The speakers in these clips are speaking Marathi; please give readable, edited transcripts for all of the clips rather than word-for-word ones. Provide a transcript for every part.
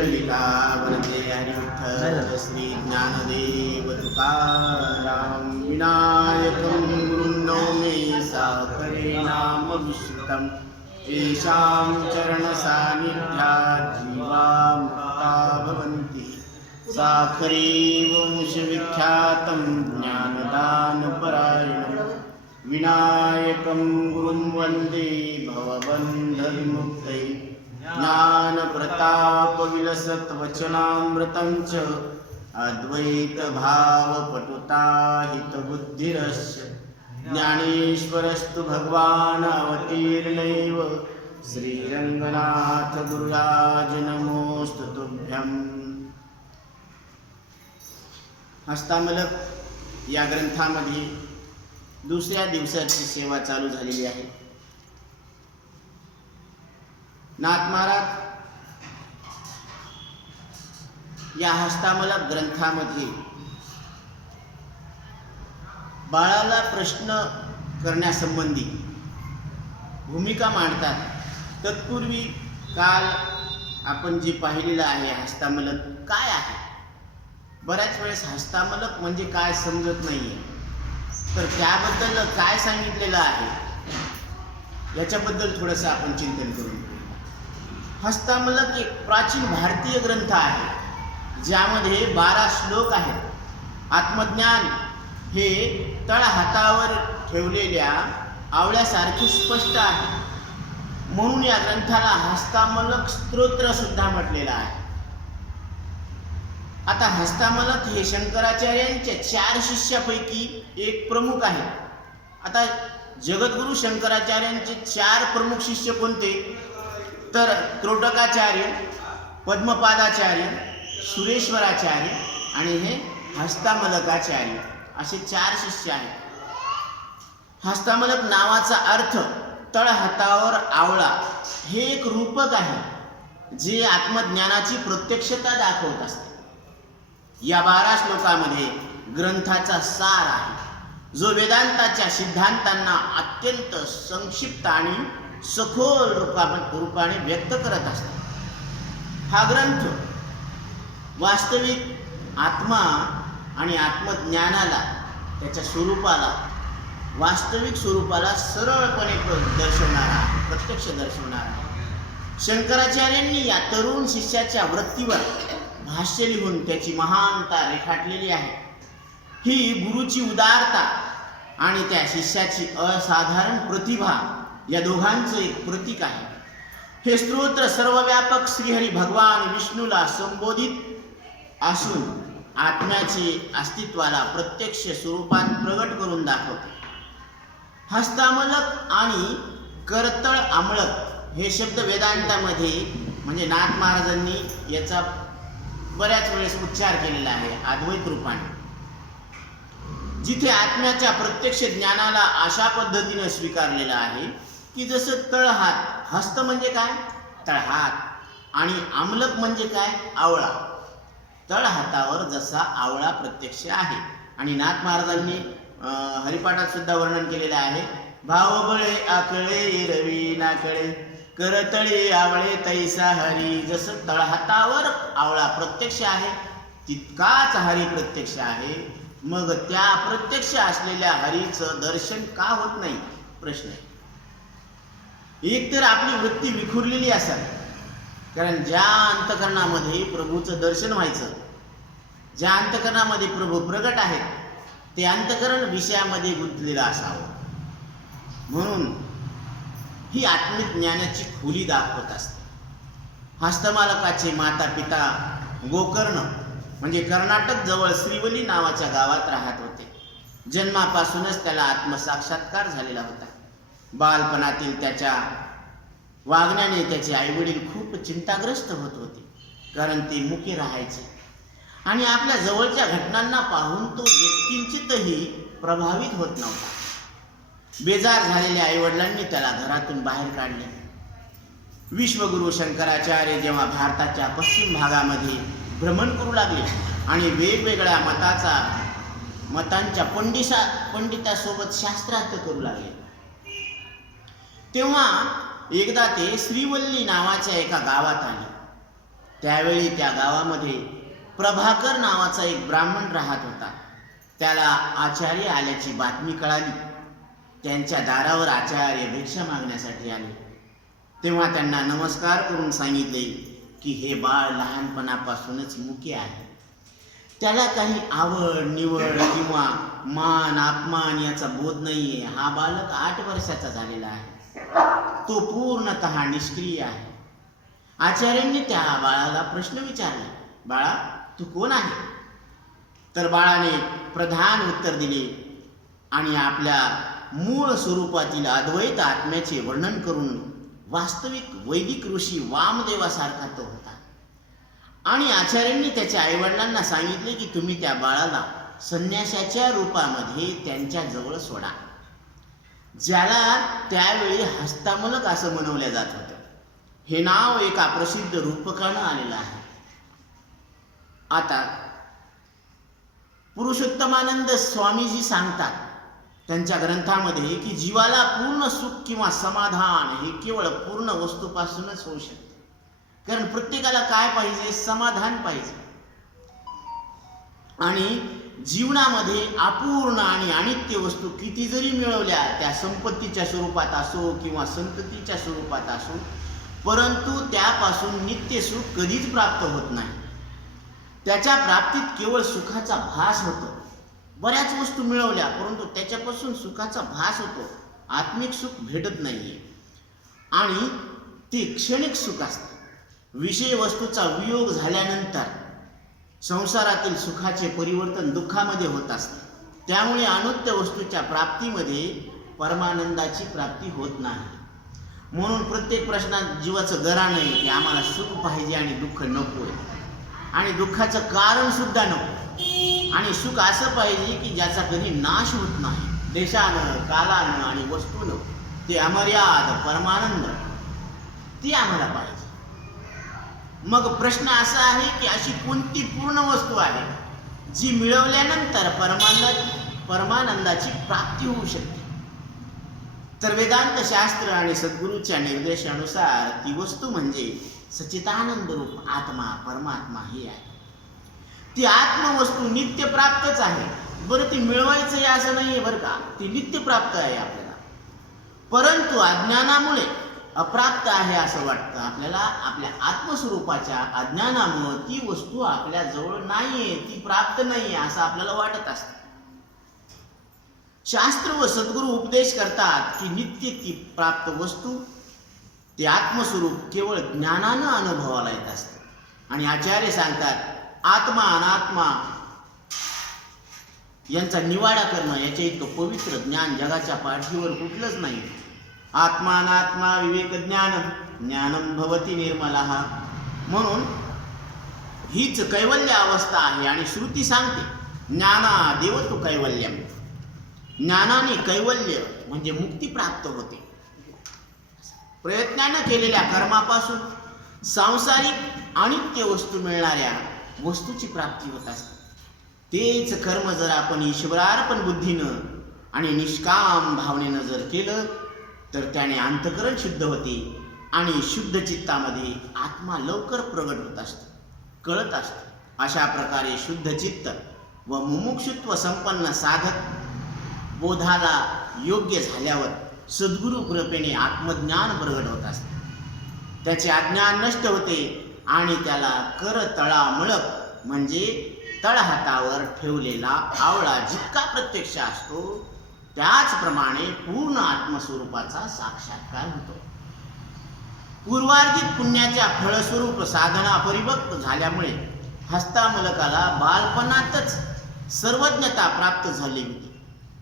पुंडलिका वरदे हरिविठ्ठल श्री ज्ञानदेव तुकाराम विनायकं गुरुं नौमि साखरे नाम विश्रुतं येषां चरणसान्निध्यात् जीवा मुक्ता भवन्ति साखरे वंशविख्यातं ज्ञानदानपरायणं विनायकं गुरुं वन्दे भवबन्धविमुक्तये ज्ञानप्रतापविलसत्वचनामृतं च अद्वैतभावपटुताहितबुद्धिरस्य ज्ञानेश्वरस्तु भगवान् अवतीर्णैव श्रीरङ्गनाथ गुरुराज नमोऽस्तु तुभ्यम्। हस्तामलक या ग्रंथामध्ये दुसऱ्या दिवसाची सेवा चालू झालेली आहे। नाथ महाराज या हस्तामलक ग्रंथामध्ये बाळाला प्रश्न करण्यासंबंधी भूमिका मांडतात। तत्पूर्वी काल आपण जे पाहिलेलं आहे हस्तामलक काय आहे, बऱ्याच वेळेस हस्तामलक म्हणजे काय समजत नाहीये, तर त्याबद्दल काय सांगितलेलं आहे याच्याबद्दल थोडंसं आपण चिंतन करू। हस्तामलक एक प्राचीन भारतीय ग्रंथ आहे ज्यामध्ये 12 श्लोक आहेत। आत्मज्ञान हे तळहातावर ठेवलेल्या आवळ्यासारखे स्पष्ट आहे, म्हणून या ग्रंथाला हस्तामलक स्तोत्र सुद्धा म्हटलेलं आहे। आता हस्तामलक हे शंकराचार्यांच्या 4 शिष्यापैकी एक प्रमुख आहे। आता जगद्गुरु शंकराचार्यांचे 4 प्रमुख शिष्य कोणते, तर त्रोटकाचार्य, पद्मपादाचार्य, सुरेश्वराचार्य आणि हे हस्तामलकाचार्य असे 4 शिष्य आहेत। हस्तामलक नावाचा अर्थ तळहातावर आवळा हे एक रूपक आहे जे आत्मज्ञानाची प्रत्यक्षता दाखवत असते। या 12 श्लोकामध्ये ग्रंथाचा सार आहे जो वेदांताच्या सिद्धांतांना अत्यंत संक्षिप्त आणि सखोल रूपाने व्यक्त करत असतो। हा ग्रंथ वास्तविक आत्मा आणि आत्मज्ञानाला, त्याच्या स्वरूपाला, वास्तविक स्वरूपाला सरळपणे दर्शवणारा, प्रत्यक्ष दर्शवणारा। शंकराचार्यांनी या तरुण शिष्याच्या वृत्तीवर भाष्य लिहून त्याची महानता रेखाटलेली आहे। ही गुरुची उदारता आणि त्या शिष्याची असाधारण प्रतिभा या दोघांचं एक प्रतीक आहे। हे स्तोत्र सर्वव्यापक श्रीहरी भगवान विष्णूला संबोधित असून आत्म्याचे अस्तित्वाला प्रत्यक्ष स्वरूपात प्रगट करून दाखवते। हस्तामलक आणि करतळ आमळक हे शब्द वेदांतामध्ये म्हणजे नाथ महाराजांनी याचा बऱ्याच वेळेस उच्चार केलेला आहे अद्वैत रूपाने, जिथे आत्म्याच्या प्रत्यक्ष ज्ञानाला अशा पद्धतीने स्वीकारलेला आहे की जसं तळहात, हस्त म्हणजे काय, तळहात, आणि आमलक म्हणजे काय, आवळा। तळहातावर जसा आवळा प्रत्यक्ष आहे। आणि नाथ महाराजांनी हरिपाठात सुद्धा वर्णन केलेलं आहे, भावबळे आकळे रवी नाकळे करतळे आवळे तैसा हरी। जसं तळहातावर आवळा प्रत्यक्ष आहे तितकाच हरी प्रत्यक्ष आहे। मग त्या प्रत्यक्ष असलेल्या हरीचं दर्शन का होत नाही, प्रश्न आहे। एक तर आपली वृत्ती विखुरलेली असावी, कारण ज्या अंतकरणामध्ये प्रभूचं दर्शन व्हायचं, ज्या अंतकरणामध्ये प्रभू प्रगट आहेत ते अंतकरण विषयामध्ये गुंतलेलं असावं। म्हणून ही आत्मिक ज्ञानाची खोली दाखवत असते। हस्तमालकाचे माता पिता गोकर्ण म्हणजे कर्नाटक जवळ श्रीवली नावाच्या गावात राहत होते। जन्मापासूनच त्याला आत्मसाक्षात्कार झालेला होता। बालपणातील त्याच्या वागण्याने त्याचे आईवडील खूप चिंताग्रस्त होत होते, कारण ते मुके राहायचे आणि आपल्या जवळच्या घटनांना पाहून तो किंचितही प्रभावित होत नव्हता। बेजार झालेल्या आईवडिलांनी त्याला घरातून बाहेर काढले। विश्वगुरु शंकराचार्य जेव्हा भारताच्या पश्चिम भागामध्ये भ्रमण करू लागले आणि वेगवेगळ्या मतांच्या पंडितासोबत शास्त्रार्थ करू लागले, तेव्हा एकदा ते श्रीवल्ली नावाच्या एका गावात आले त्यावेळी त्या गावामध्ये प्रभाकर नावाचा एक ब्राह्मण राहत होता. त्याला आचार्य आल्याची बातमी कळाली. त्यांच्या दारावर आचार्य भिक्षा मागण्यासाठी आले. तेव्हा त्यांना नमस्कार करून सांगितले की हे बाळ लहानपणापासूनच मुके आहे. त्याला काही आवड निवड किंवा मान अपमान याचा बोध नाहीये. हा बालक 8 वर्षाचा झालेला आहे. तो पूर्णतः निष्क्रिय आहे. आचार्यांनी त्या बाळाला प्रश्न विचारला, बाळा तू कोण आहे? तर बाळाने प्रधान उत्तर दिले आणि आपल्या मूळ स्वरूपातील अद्वैत आत्म्याचे वर्णन करून वास्तविक वैदिक ऋषी वामदेवासारखा तो होता. आणि आचार्यांनी त्याच्या आईवडिलांना सांगितले की तुम्ही त्या बाळाला संन्याशाच्या रूपामध्ये त्यांच्या जवळ सोडा, ज्याला त्यावेळी हस्तामलक असं म्हणवलं जात होतं. हे नाव एका प्रसिद्ध रूपकानं आलेलं आहे. आता पुरुषोत्तमानंद स्वामीजी सांगतात त्यांच्या ग्रंथामध्ये की जीवाला पूर्ण सुख किंवा समाधान हे केवळ पूर्ण वस्तूपासूनच होऊ शकते. कारण प्रत्येकाला काय पाहिजे? समाधान पाहिजे. आणि जीवनामध्ये अपूर्ण आणि अनित्य वस्तू किती जरी मिळवल्या, त्या संपत्तीच्या स्वरूपात असो किंवा संततीच्या स्वरूपात असो, परंतु त्यापासून नित्य सुख कधीच प्राप्त होत नाही. त्याच्या प्राप्तीत केवळ सुखाचा भास होतो. बऱ्याच वस्तू मिळवल्या परंतु त्याच्यापासून सुखाचा भास होतो. आत्मिक सुख भेटत नाहीये आणि ते क्षणिक सुख असते. विषय वस्तूचा वियोग झाल्यानंतर संसारातील सुखाचे परिवर्तन दुःखामध्ये होत असते. त्यामुळे अनंत वस्तूच्या प्राप्तीमध्ये परमानंदाची प्राप्ती होत नाही. म्हणून प्रत्येक प्रश्नात जीवाचं गराण आहे की आम्हाला सुख पाहिजे आणि दुःख नको आहे, आणि दुःखाचं कारण सुद्धा नको, आणि सुख असं पाहिजे की ज्याचा कधी नाश होत नाही. देशानं कालानं आणि वस्तूनं ते अमर्याद परमानंद ते आम्हाला पाहिजे. मग प्रश्न असा आहे की अशी कोणती पूर्ण वस्तू आहे जी मिळवल्यानंतर परमानंदाची प्राप्ती होऊ शकते? तर वेदांत शास्त्र आणि सद्गुरूच्या निर्देशानुसार ती वस्तू म्हणजे सच्चिदानंद रूप आत्मा परमात्मा ही आहे. ती आत्मवस्तू नित्य प्राप्तच आहे. बरं ती मिळवायचं आहे असं नाही आहे बरं का, ती नित्य प्राप्त आहे आपल्याला. परंतु अज्ञानामुळे अप्राप्त आहे असं वाटतं आपल्याला. आपल्या आत्मस्वरूपाच्या अज्ञानामुळे ती वस्तू आपल्या जवळ नाहीये, ती प्राप्त नाहीये असं आपल्याला वाटत असतं. शास्त्र व सद्गुरू उपदेश करतात की नित्य ती प्राप्त वस्तू ते आत्मस्वरूप केवळ ज्ञानानं अनुभवाला येत असते. आणि आचार्य सांगतात आत्मा अनात्मा यांचा निवाडा करणं याच्या इतकं पवित्र ज्ञान जगाच्या पाठीवर कुठलंच नाही. आत्मा अनात्मा विवेक ज्ञानम ज्ञानम भवती निर्मलः. म्हणून हीच कैवल्य अवस्था आहे. आणि श्रुती सांगते ज्ञाना देवतु कैवल्यम. ज्ञानाने कैवल्य म्हणजे मुक्ती प्राप्त होते. प्रयत्नानं केलेल्या कर्मापासून सांसारिक अनित्य वस्तू मिळणाऱ्या वस्तूची प्राप्ती होत असते. तेच कर्म जर आपण ईश्वरार्पण बुद्धीनं आणि निष्काम भावनेनं जर केलं तर त्याने अंतःकरण शुद्ध होते आणि शुद्ध चित्तामध्ये आत्मा लवकर प्रगट होत असतो, कळत असतो. अशा प्रकारे शुद्ध चित्त व मुमुक्षुत्व संपन्न साधक बोधाला योग्य झाल्यावर सद्गुरू कृपेने आत्मज्ञान प्रगट होत असते. त्याचे अज्ञान नष्ट होते आणि त्याला करतळामळक म्हणजे तळहातावर ठेवलेला आवळा जितका प्रत्यक्ष असतो त्याचप्रमाणे पूर्ण आत्मस्वरूपाचा साक्षात्कार होतो. पूर्वार्जित पुण्याच्या फळस्वरूप साधना परिपक्व झाल्यामुळे हस्तामलकाला बालपणातच सर्वज्ञता प्राप्त झाली होती.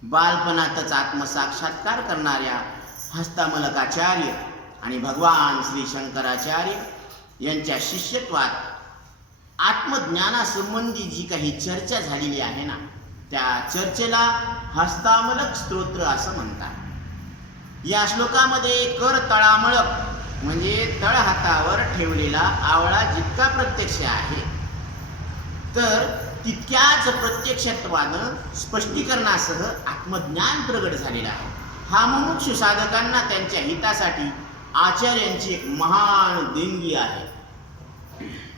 बालपणातच आत्मसाक्षात्कार करणाऱ्या हस्तामलकाचार्य आणि भगवान श्री शंकराचार्य यांच्या शिष्यत्वात आत्मज्ञानासंबंधी जी काही चर्चा झालेली आहे ना, त्या चर्चेला हस्तामलक स्तोत्र असं म्हणतात. या श्लोकामध्ये कर तळामळक म्हणजे तळहातावर ठेवलेला आवळा जितका प्रत्यक्ष आहे तर तितक्याच प्रत्यक्षत्वानं स्पष्टीकरणासह आत्मज्ञान प्रगट झालेला आहे. हा मुमुक्षु साधकांना त्यांच्या हितासाठी आचार्यांची एक महान देणगी आहे.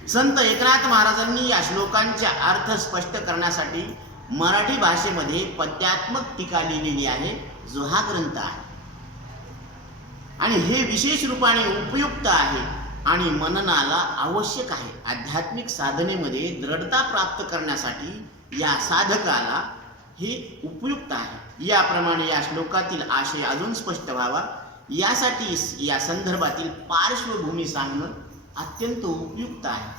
संत एकनाथ महाराजांनी या श्लोकांच्या अर्थ स्पष्ट करण्यासाठी मराठी भाषेमध्ये पद्यात्मक टीका लिहिलेली आहे, जो हा ग्रंथ आहे. आणि हे विशेष रूपाने उपयुक्त आहे आणि मननाला आवश्यक आहे. आध्यात्मिक साधनेमध्ये दृढता प्राप्त करण्यासाठी या साधकाला हे उपयुक्त आहे. याप्रमाणे या श्लोकातील आशय अजून स्पष्ट व्हावा यासाठी या संदर्भातील पार्श्वभूमी सांगणं अत्यंत उपयुक्त आहे.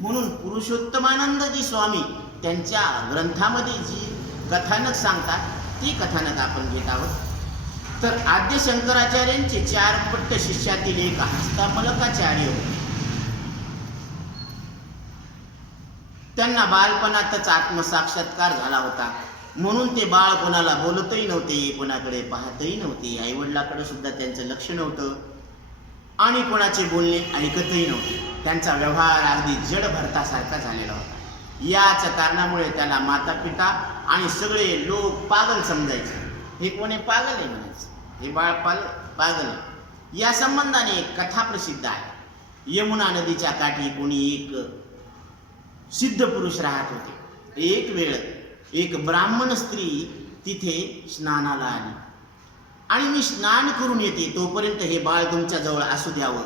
म्हणून पुरुषोत्तमानंदजी स्वामी त्यांच्या ग्रंथामध्ये जी कथानक सांगतात ते कथानक आपण घेत आहोत. तर आद्य शंकराचार्यांचे 4 पट्ट शिष्यातील एक हस्तामलकाचार्य होते. त्यांना बालपणातच आत्मसाक्षात्कार झाला होता. म्हणून ते बाळ कोणाला बोलतही नव्हते, कोणाकडे पाहतही नव्हते, आईवडिलाकडे सुद्धा त्यांचं लक्ष नव्हतं आणि कोणाचे बोलणे ऐकतही नव्हते. त्यांचा व्यवहार अगदी जड भरतासारखा झालेला होता. याच कारणामुळे त्याला माता पिता आणि सगळे लोक पागल समजायचे. हे कोणी पागल आहे म्हणायचं, हे बाळ पागल आहे. या संबंधाने एक कथा प्रसिद्ध आहे. यमुना नदीच्या काठी कोणी एक सिद्ध पुरुष राहत होते. एक वेळ एक ब्राह्मण स्त्री तिथे स्नानाला आली आणि मी स्नान करून येते तोपर्यंत हे बाळ तुमच्या जवळ असू द्यावं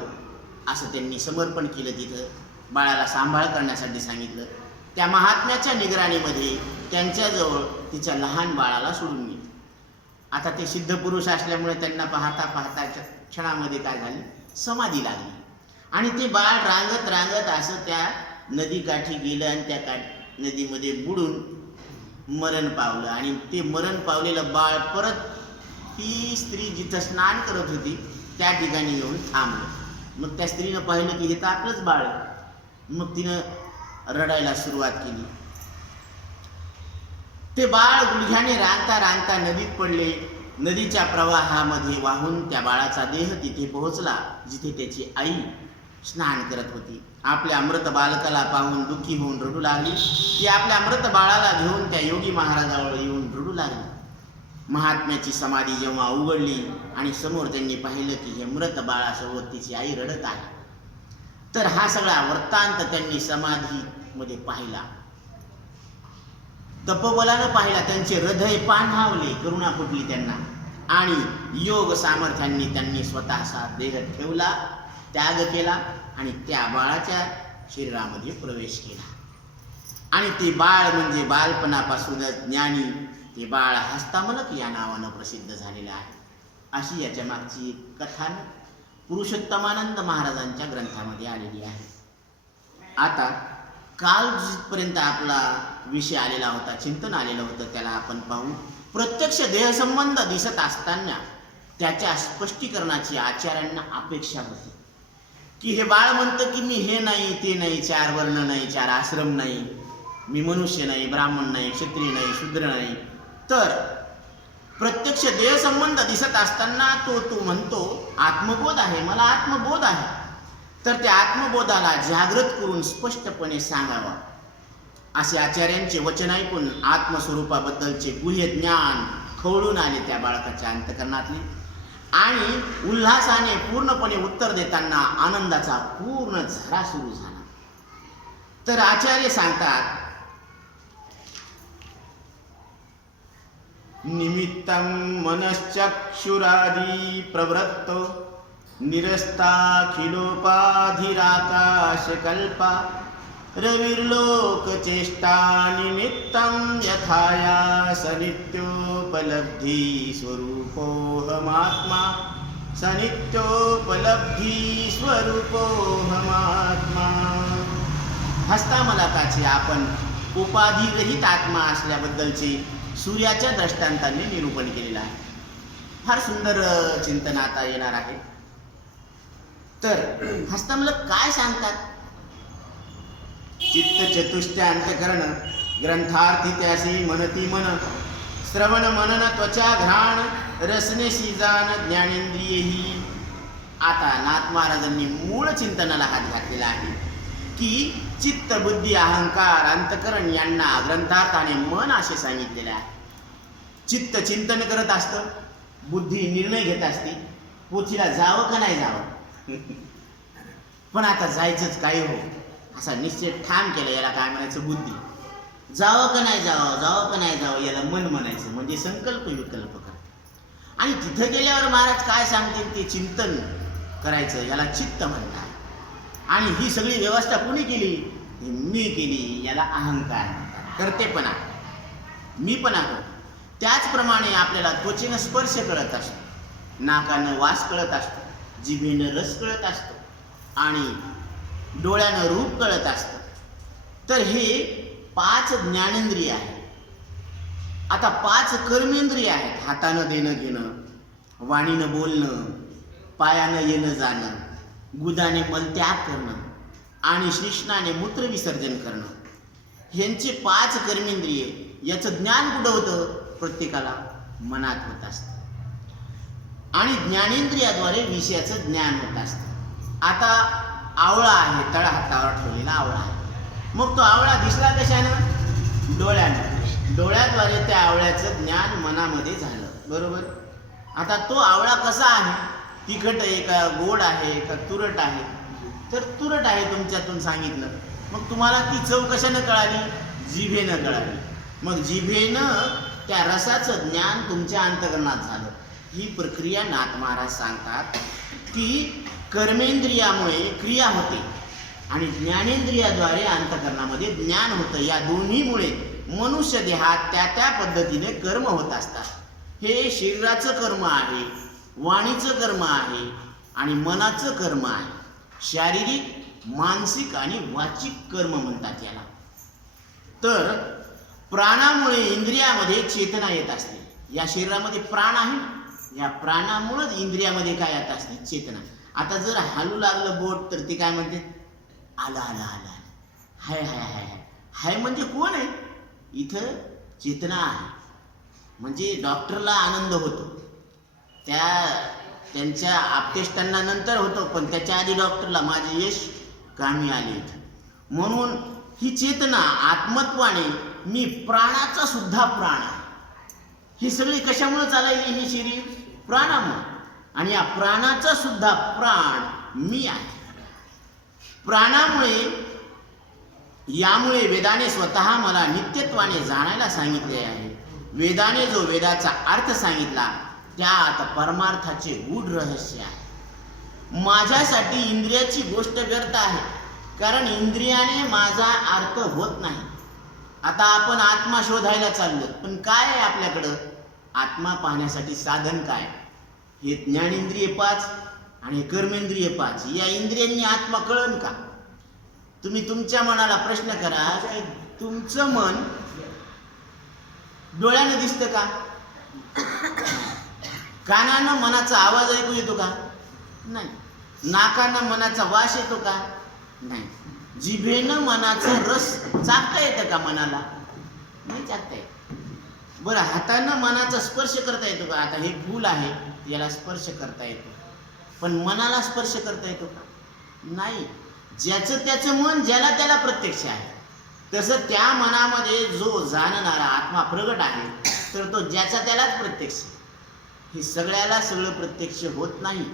असं त्यांनी समर्पण केलं. तिथं बाळाला सांभाळ करण्यासाठी सांगितलं. त्या महात्म्याच्या निगराणीमध्ये त्यांच्याजवळ तिच्या लहान बाळाला सोडून गेली. आता ते सिद्ध पुरुष असल्यामुळे त्यांना पाहता पाहता क्षणामध्ये काय झाली, समाधी लागली आणि ते बाळ रांगत रांगत असं त्या नदीकाठी गेलं आणि त्या नदीमध्ये बुडून मरण पावलं. आणि ते मरण पावलेलं बाळ परत ती स्त्री जिथं स्नान करत होती त्या ठिकाणी येऊन थांबलं. मग त्या स्त्रीनं पाहिलं की हे तर आपलंच बाळ आहे. मग तिनं रडायला सुरुवात केली. ते बाळ गुडघ्याने रांगता रांगता नदीत पडले. नदीच्या प्रवाहामध्ये वाहून त्या बाळाचा देह तिथे पोहोचला जिथे त्याची आई स्नान करत होती. आपल्या अमृत बालकाला पाहून दुःखी होऊन रडू लागली. ती आपल्या अमृत बाळाला घेऊन त्या योगी महाराजाजवळ येऊन रडू लागली. महात्म्याची समाधी जेव्हा उघडली आणि समोर त्यांनी पाहिलं की हे मृत बाळासोबत तिची आई रडत आहे, तर हा सगळा वृत्तांत त्यांनी समाधीमध्ये पाहिला, तपोबलानं पाहिला. त्यांचे हृदय पाणावले, करुणा फुटली त्यांना आणि योग सामर्थ्यांनी त्यांनी स्वतःचा देह ठेवला, त्याग केला आणि त्या बाळाच्या शरीरामध्ये प्रवेश केला. आणि ते बाळ म्हणजे बालपणापासूनच ज्ञानी ते बाळ हस्तामलक या नावानं प्रसिद्ध झालेलं आहे. अशी याच्या मागची कथा पुरुषोत्तमानंद महाराजांच्या ग्रंथामध्ये आलेली आहे. आता काल जिथपर्यंत आपला विषय आलेला होता, चिंतन आलेलं होतं, त्याला आपण पाहू. प्रत्यक्ष देहसंबंध दिसत असताना त्याच्या स्पष्टीकरणाची आचार्यांना अपेक्षा होती की हे बाळ म्हणतं की मी हे नाही ते नाही, 4 वर्ण नाही, 4 आश्रम नाही, मी मनुष्य नाही, ब्राह्मण नाही, क्षत्रिय नाही, शूद्र नाही. तर प्रत्यक्ष देहसंबंध दिसत असताना तो म्हणतो आत्मबोध आहे, मला आत्मबोध आहे. तर त्या आत्मबोधाला जागृत करून स्पष्टपणे सांगावा असे आचार्यांचे वचन ऐकून आत्मस्वरूपाबद्दलचे गुह्य ज्ञान खवळून आले त्या बाळकाच्या अंतःकरणातले आणि उल्हासाने पूर्णपणे उत्तर देताना आनंदाचा पूर्ण झरा सुरू झाला. तर आचार्य सांगतात, निमित्तं मनश्चक्षुरादी प्रवृत्तो निरस्ताखिलोपाधिराकाशकल्पा रविर्लोकचेष्टा निमित्तं यथाया सनित्योपलब्धि स्वरूपोऽहमात्मा सनित्योपलब्धि स्वरूपोऽहमात्मा. हस्तामलकाचे आपण उपाधिरहित आत्मा असल्याबद्दलचे सूर्याच्या दृष्टांताने निरूपण केलेलं आहे. फार सुंदर चिंतन आता येणार आहे. तर हस्तामलक काय सांगतात? चित्त चतुष्ट अंतकरण ग्रंथार्थी त्यासी मनती मन श्रवण मनन त्वचा घ्राण रसनेशी जाण ज्ञानेंद्रियही. आता नाथ महाराजांनी मूळ चिंतनाला हात घातलेला आहे की चित्त बुद्धी अहंकार अंतकरण यांना ग्रंथार्थाने मन असे सांगितलेले आहे. चित्त चिंतन करत असतं, बुद्धी निर्णय घेत असते पोथीला जावं का नाही जावं. पण आता जायचंच काय हो, असा निश्चय ठाम केला. याला काय म्हणायचं? बुद्धी. जावं का नाही जावं, जावं का नाही जावं, याला मन म्हणायचं. म्हणजे संकल्प विकल्प कर. आणि तिथं गेल्यावर महाराज काय सांगतील ते चिंतन करायचं. याला चित्त म्हणतात. आणि ही सगळी व्यवस्था कोणी केली? मी केली. याला अहंकार म्हणतात. करतेपणा, मीपणा करतो. त्याचप्रमाणे आपल्याला त्वचेनं स्पर्श कळत असतो, नाकानं वास कळत असतो, जिभेनं रस कळत असतो आणि डोळ्यानं रूप कळत असतं. तर हे 5 ज्ञानेंद्रिय आहेत. आता 5 कर्मेंद्रिय आहेत. हातानं देणं घेणं, वाणीनं बोलणं, पायानं येणं जाणं, गुदाने मलत्याग करणं आणि श्लिष्णाने मूत्र विसर्जन करणं. ह्यांचे 5 कर्मेंद्रिय. याचं ज्ञान कुठं होतं? प्रत्येकाला मनात होत असतं. आणि ज्ञानेंद्रियाद्वारे विषयाचं ज्ञान होत असतं. आता आवळा आहे, तळ हातावर ठेवलेला आवळा आहे. मग तो आवळा दिसला कशानं? डोळ्यानं. डोळ्याद्वारे त्या आवळ्याचं ज्ञान मनामध्ये झालं. बरोबर. आता तो आवळा कसा आहे? तिखट आहे का, गोड आहे का, तुरट आहे? तर तुरट आहे तुमच्यातून सांगितलं. मग तुम्हाला ती चव कशानं कळाली? जिभेनं कळाली. मग जिभेनं त्या रसाचं ज्ञान तुमच्या अंतःकरणात झालं. ही प्रक्रिया नाथ महाराज सांगतात की कर्मेंद्रियामुळे क्रिया होते आणि ज्ञानेंद्रियाद्वारे अंतःकरणामध्ये ज्ञान होतं. या दोन्हीमुळे मनुष्य देहात त्या त्या पद्धतीने कर्म होत असतात. हे शरीराचं कर्म आहे, वाणीचं कर्म आहे आणि मनाचं कर्म आहे. शारीरिक, मानसिक आणि वाचिक कर्म म्हणतात याला. तर प्राणामुळे इंद्रियामध्ये चेतना येत असते. या शरीरामध्ये प्राण आहे, या प्राणामुळेच इंद्रियामध्ये काय येत असते? चेतना. आता जर हालू लागलं बोट तर ते काय म्हणते? आला आला आला, हाय हाय हाय हाय. हाय म्हणजे कोण आहे? इथं चेतना आहे. म्हणजे डॉक्टरला आनंद होतो, त्यांच्या आपतेष्टांना नंतर होतो, पण त्याच्या आधी डॉक्टरला माझे यश कामी आले इथं. म्हणून ही चेतना आत्मत्वाने मी प्राणाचा सुद्धा प्राण आहे. ही सगळी कशामुळे चालायली? ही शरीर प्राणामुळे. आणि या प्राणाचा सुद्धा प्राण मी आहे. प्राणामुळे, यामुळे वेदाने स्वतः मला नित्यत्वाने जाणायला सांगितले आहे. वेदाने जो वेदाचा अर्थ सांगितला त्यात परमार्थाचे गूढ रहस्य आहे. माझ्यासाठी इंद्रियाची गोष्ट व्यर्थ आहे, कारण इंद्रियाने माझा अर्थ होत नाही. आता आपण आत्मा शोधायला चाललो, पण काय आहे आपल्याकडं? आत्मा पाहण्यासाठी साधन काय? हे ज्ञानेंद्रिय 5 आणि कर्मेंद्रिय 5. या इंद्रियांनी आत्मा कळन का? तुम्ही तुमच्या मनाला प्रश्न करा की तुमचं मन डोळ्यानं दिसतं का? कानानं मनाचा आवाज ऐकू येतो का? नाही. नाकानं मनाचा वास येतो का? नाही. जिभेनं मनाचा रस चाखता येतं का मनाला? नाही चाखता येत. बरं, हातानं मनाचा स्पर्श करता येतो का? आता हे फूल आहे, याला स्पर्श करता येतो, पण मनाला स्पर्श करता येतो का? नाही. ज्याचं त्याचं मन ज्याला त्याला प्रत्यक्ष आहे, तसं त्या मनामध्ये जो जाणणारा आत्मा प्रगट आहे, तर तो ज्याचा त्यालाच प्रत्यक्ष. हे सगळ्याला सगळं प्रत्यक्ष होत नाही,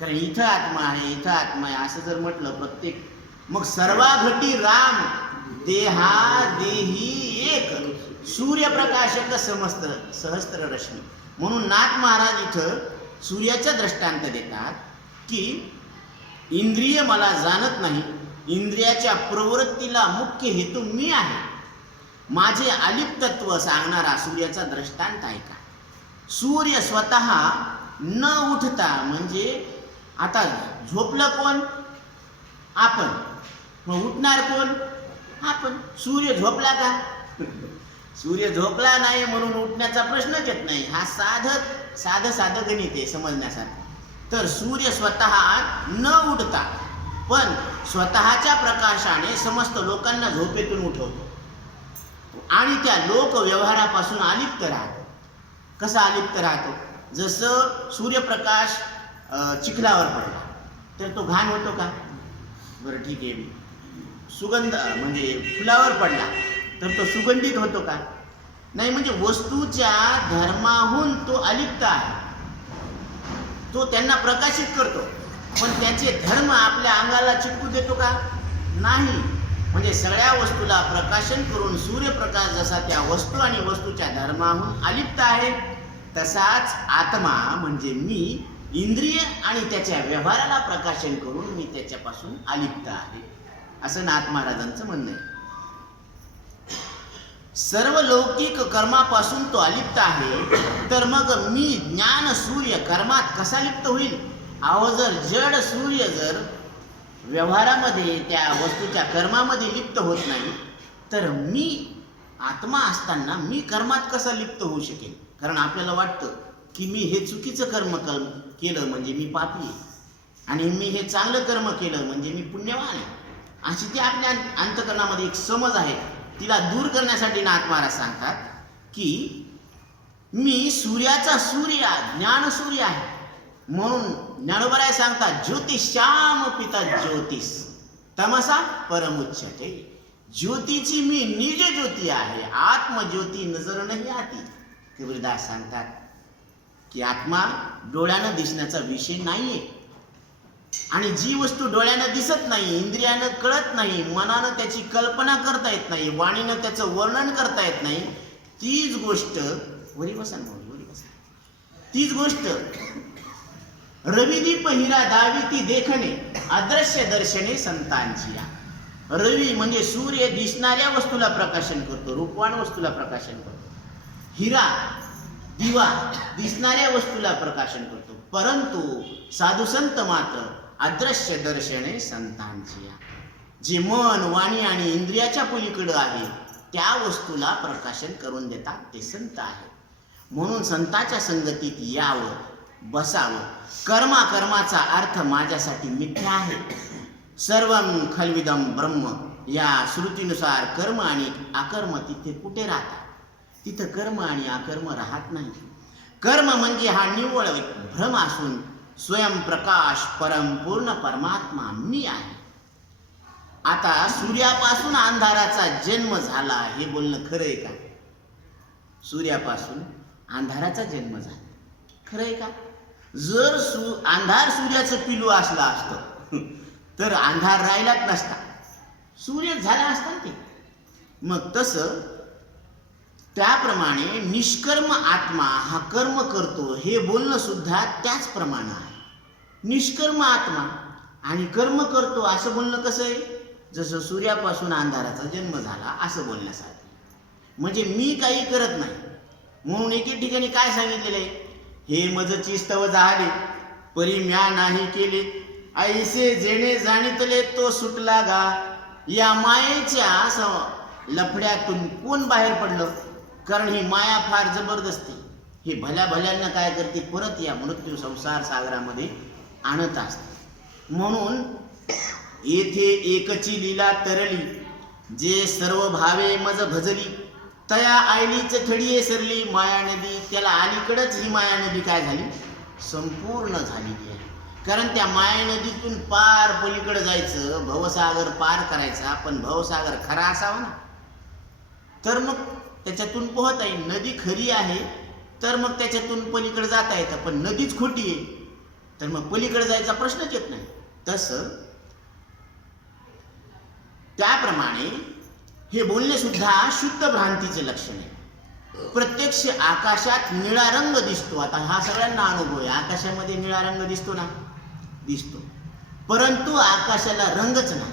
कारण इथं आत्मा आहे, इथं आत्मा आहे असं जर म्हटलं प्रत्येक, मग सर्वाघटी राम देहा देही एक सूर्यप्रकाशक समस्त सहस्त्र रश्मी. म्हणून नाथ महाराज इथं सूर्याचा दृष्टांत देतात की इंद्रिय मला जाणत नाही, इंद्रियाच्या प्रवृत्तीला मुख्य हेतू मी आहे. माझे अलिप्तत्व सांगणारा सूर्याचा दृष्टांत ऐका. सूर्य स्वतः न उठता, म्हणजे आता झोपलं कोण? आपण. मग उठणार कोण? आपण. सूर्य झोपला का? सूर्य झोपला नाही म्हणून उठण्याचा प्रश्नच येत नाही. हा साधं गणित आहे समजण्यासारखं. तर सूर्य स्वतः न उठता पण स्वतःच्या प्रकाशाने समस्त लोकांना झोपेतून उठवतो आणि त्या लोक व्यवहारापासून अलिप्त राहतो. कसा अलिप्त राहतो? जसं सूर्यप्रकाश चिखलावर पडला तर तो घाण होतो का? बरं ठीक आहे. सुगंध म्हणजे फुलावर पडला तर तो सुगंधित होतो का? नाही. म्हणजे वस्तूच्या धर्माहून तो अलिप्त आहे, तो त्यांना प्रकाशित करतो, पण त्याचे धर्म आपल्या अंगाला चिटकू देतो का? नाही. म्हणजे सगळ्या वस्तूला प्रकाशन करून सूर्यप्रकाश जसा त्या वस्तू आणि वस्तूच्या धर्माहून अलिप्त आहे, तसाच आत्मा म्हणजे मी इंद्रिय आणि त्याच्या व्यवहाराला प्रकाशन करून मी त्याच्यापासून अलिप्त आहे, असं नाथ महाराजांचं म्हणणं आहे. सर्व लौकिक कर्मापासून तो अलिप्त आहे, तर मग मी ज्ञान सूर्य कर्मात कसा लिप्त होईल? अहो, जर जड सूर्य जर व्यवहारामध्ये त्या वस्तूच्या कर्मामध्ये लिप्त होत नाही, तर मी आत्मा असताना मी कर्मात कसा लिप्त होऊ शकेल? कारण आपल्याला वाटतं की मी हे चुकीचं कर्म केलं म्हणजे मी पापी आहे, आणि मी हे चांगलं कर्म केलं म्हणजे मी पुण्यवान आहे. अशी ती आपल्या अंतःकरणामध्ये एक समज आहे. तिला दूर करण्यासाठी नाथ महाराज सांगतात की मी सूर्याचा सूर्य, ज्ञान सूर्य आहे. म्हणून ज्ञानोबराय सांगतात, ज्योतिषाम पिता ज्योतिष तमसा परमुच्यते. ज्योतीची मी निज ज्योती आहे, आत्मज्योती नजर नाही आती. कबीरदास सांगतात की आत्मा डोळ्यानं दिसण्याचा विषय नाहीये, आणि जी वस्तू डोळ्यानं दिसत नाही, इंद्रियानं कळत नाही, मनानं त्याची कल्पना करता येत नाही, वाणीनं त्याचं वर्णन करता येत नाही, तीच गोष्ट तीच गोष्ट रविदीप हिरा दाविती देखणे अदृश्य दर्शने संतांची. रवी म्हणजे सूर्य दिसणाऱ्या वस्तूला प्रकाशन करतो, रूपवान वस्तूला प्रकाशन करतो. हिरा दिवा दिसणाऱ्या वस्तूला प्रकाशन करतो, परंतु साधू संत मात्र अदृश्य दर्शने संतांची. जे मन, वाणी आणि इंद्रियाच्या पलीकडं आहे त्या वस्तूला प्रकाशन करून देतात ते संत आहेत. म्हणून संतांच्या संगतीत यावं, बसावं. कर्माचा अर्थ माझ्यासाठी मिथ्या आहे. सर्वं खल्विदम ब्रह्म या श्रुतीनुसार कर्म आणि अकर्म तिथे कुठे राहतात? तिथं कर्म आणि अकर्म राहत नाही. कर्म म्हणजे हा निव्वळ भ्रम असून स्वयंप्रकाश परमपूर्ण परमात्मा मी आहे. आता सूर्यापासून अंधाराचा जन्म झाला हे बोलणं खरं आहे का? सूर्यापासून अंधाराचा जन्म झाला खरं आहे का? जर अंधार सूर्याचं पिलू असलं असतं तर अंधार राहिलाच नसता, सूर्य झाला असता ते. मग तसं त्याप्रमाणे निष्कर्म आत्मा हा कर्म करतो हे बोलणं सुद्धा त्याचप्रमाणे आहे. निष्कर्म आत्मा आणि कर्म करतो असं बोलणं कसं आहे? जसं सूर्यापासून अंधाराचा जन्म झाला असं बोलण्यासाठी. म्हणजे मी काही करत नाही. म्हणून एके ठिकाणी काय सांगितलेलं आहे? हे मज चिस्तव झाले परी म्या नाही केले, ऐसे जेणे जाणितले तो सुटला गा. या मायेच्या लफड्यातून कोण बाहेर पडलं? कारण ही माया फार जबरदस्ती. हे भल्या भल्यांना काय करते? परत या मृत्यू संसार सागरामध्ये आणत असते. म्हणून येथे एकची लीला तरली, जे सर्व भावे मज भजली, तया आईलीच थडिये सरली माया नदी. त्याला अलीकडच ही माया नदी काय झाली? संपूर्ण झालेली आहे. कारण त्या माया नदीतून पार पलीकडे जायचं, भवसागर पार करायचा. पण भवसागर खरा असावा ना, तर मग त्याच्यातून पोहता येईल. नदी खरी आहे तर मग त्याच्यातून पलीकडे जाता येतं, पण नदीच खोटी आहे तर मग पलीकडे जायचा प्रश्नच येत नाही. तसं त्याप्रमाणे हे बोलणे सुद्धा शुद्ध भ्रांतीचे लक्षण आहे. प्रत्यक्ष आकाशात निळा रंग दिसतो. आता हा सगळ्यांना अनुभव आहे. आकाशामध्ये निळा रंग दिसतो ना? दिसतो. परंतु आकाशाला रंगच नाही.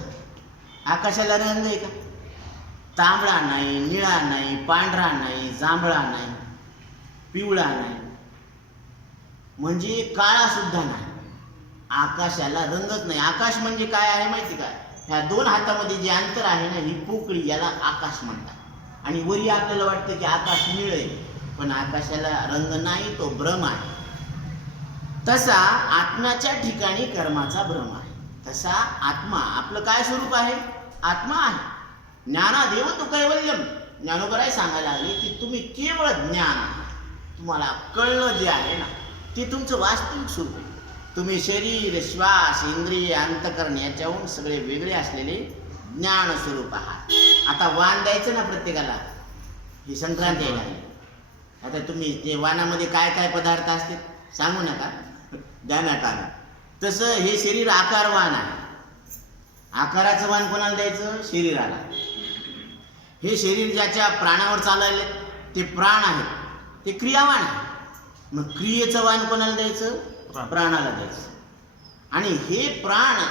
आकाशाला रंग आहे का? तांबडा नाही, निळा नाही, पांढरा नाही, जांभळा नाही, पिवळा नाही, म्हणजे काळा सुद्धा नाही. आकाशाला रंगच नाही. आकाश म्हणजे काय आहे माहिती का? ह्या दोन हातामध्ये जे अंतर आहे ना, ही पोकळी, याला आकाश म्हणतात. आणि वरी आपल्याला वाटतं की आकाश निळ आहे, पण आकाशाला रंग नाही, तो भ्रम आहे. तसा आत्म्याच्या ठिकाणी कर्माचा भ्रम आहे. तसा आत्मा आपलं काय स्वरूप आहे? आत्मा आहे. ज्ञानादेव तू कैवल्यम. ज्ञानोबराय सांगायला लागले की तुम्ही केवळ ज्ञान आहात. तुम्हाला कळलं जे आहे ना ते तुमचं वास्तविक स्वरूप आहे. तुम्ही शरीर, श्वास, इंद्रिय, अंतकरण याच्याहून सगळे वेगळे असलेले ज्ञान स्वरूप आहात. आता वाण द्यायचं ना प्रत्येकाला, ही संक्रांती आहे ना. आता तुम्ही ते वाणामध्ये काय काय पदार्थ असतात सांगू नका, ध्यानात आलं. तसं हे शरीर आकारवान आहे. आकाराचं वाण कोणाला द्यायचं? शरीराला. हे शरीर ज्याच्या प्राणावर चालले ते प्राण आहे, ते क्रियावान आहे. मग क्रियेचं वाण कोणाला द्यायचं? प्राणाला द्यायचं. आणि हे प्राण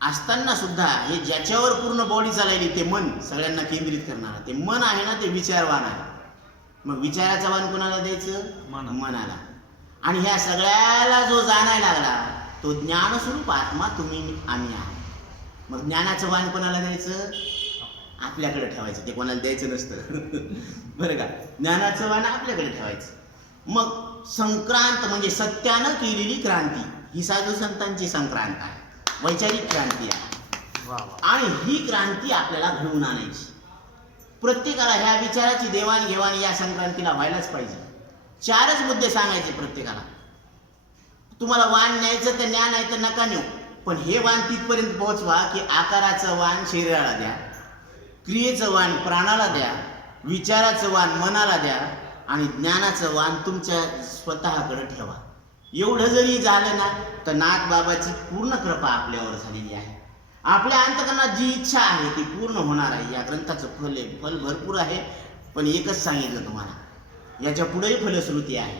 असताना सुद्धा हे ज्याच्यावर पूर्ण बॉडी चालायली ते मन, सगळ्यांना केंद्रित करणार ते मन आहे ना, ते विचारवान आहे. मग विचाराचं वाण कोणाला द्यायचं? मनाला. आणि ह्या सगळ्याला जो जाणायला लागला तो ज्ञानस्वरूप आत्मा तुम्ही आम्ही आहे. मग ज्ञानाचं वाण कोणाला द्यायचं? आपल्याकडे ठेवायचं, ते कोणाला द्यायचं नसतं बरं का. ज्ञानाचं वाण आपल्याकडे ठेवायचं. मग संक्रांत म्हणजे सत्यानं केलेली क्रांती, ही साधू संतांची संक्रांत आहे, वैचारिक क्रांती आहे. आणि ही क्रांती आपल्याला घडवून आणायची. प्रत्येकाला ह्या विचाराची देवाणघेवाण या संक्रांतीला व्हायलाच पाहिजे. 4च मुद्दे सांगायचे प्रत्येकाला. तुम्हाला वाण न्यायचं तर न्या, नाही तर नका नेऊ, पण हे वाण तिथपर्यंत पोहोचवा की आकाराचं वाण शरीराला द्या, क्रियेचं वाण प्राणाला द्या, विचाराचं वाण मनाला द्या, आणि ज्ञानाचं वाण तुमच्या स्वतःकडे ठेवा. एवढं जरी झालं ना तर नाथबाबाची पूर्ण कृपा आपल्यावर झालेली आहे. आपल्या अंतकरणात जी इच्छा आहे ती पूर्ण होणार आहे. या ग्रंथाचं फल आहे, फल भरपूर आहे, पण एकच सांगितलं तुम्हाला, याच्या पुढेही फलश्रुती आहे.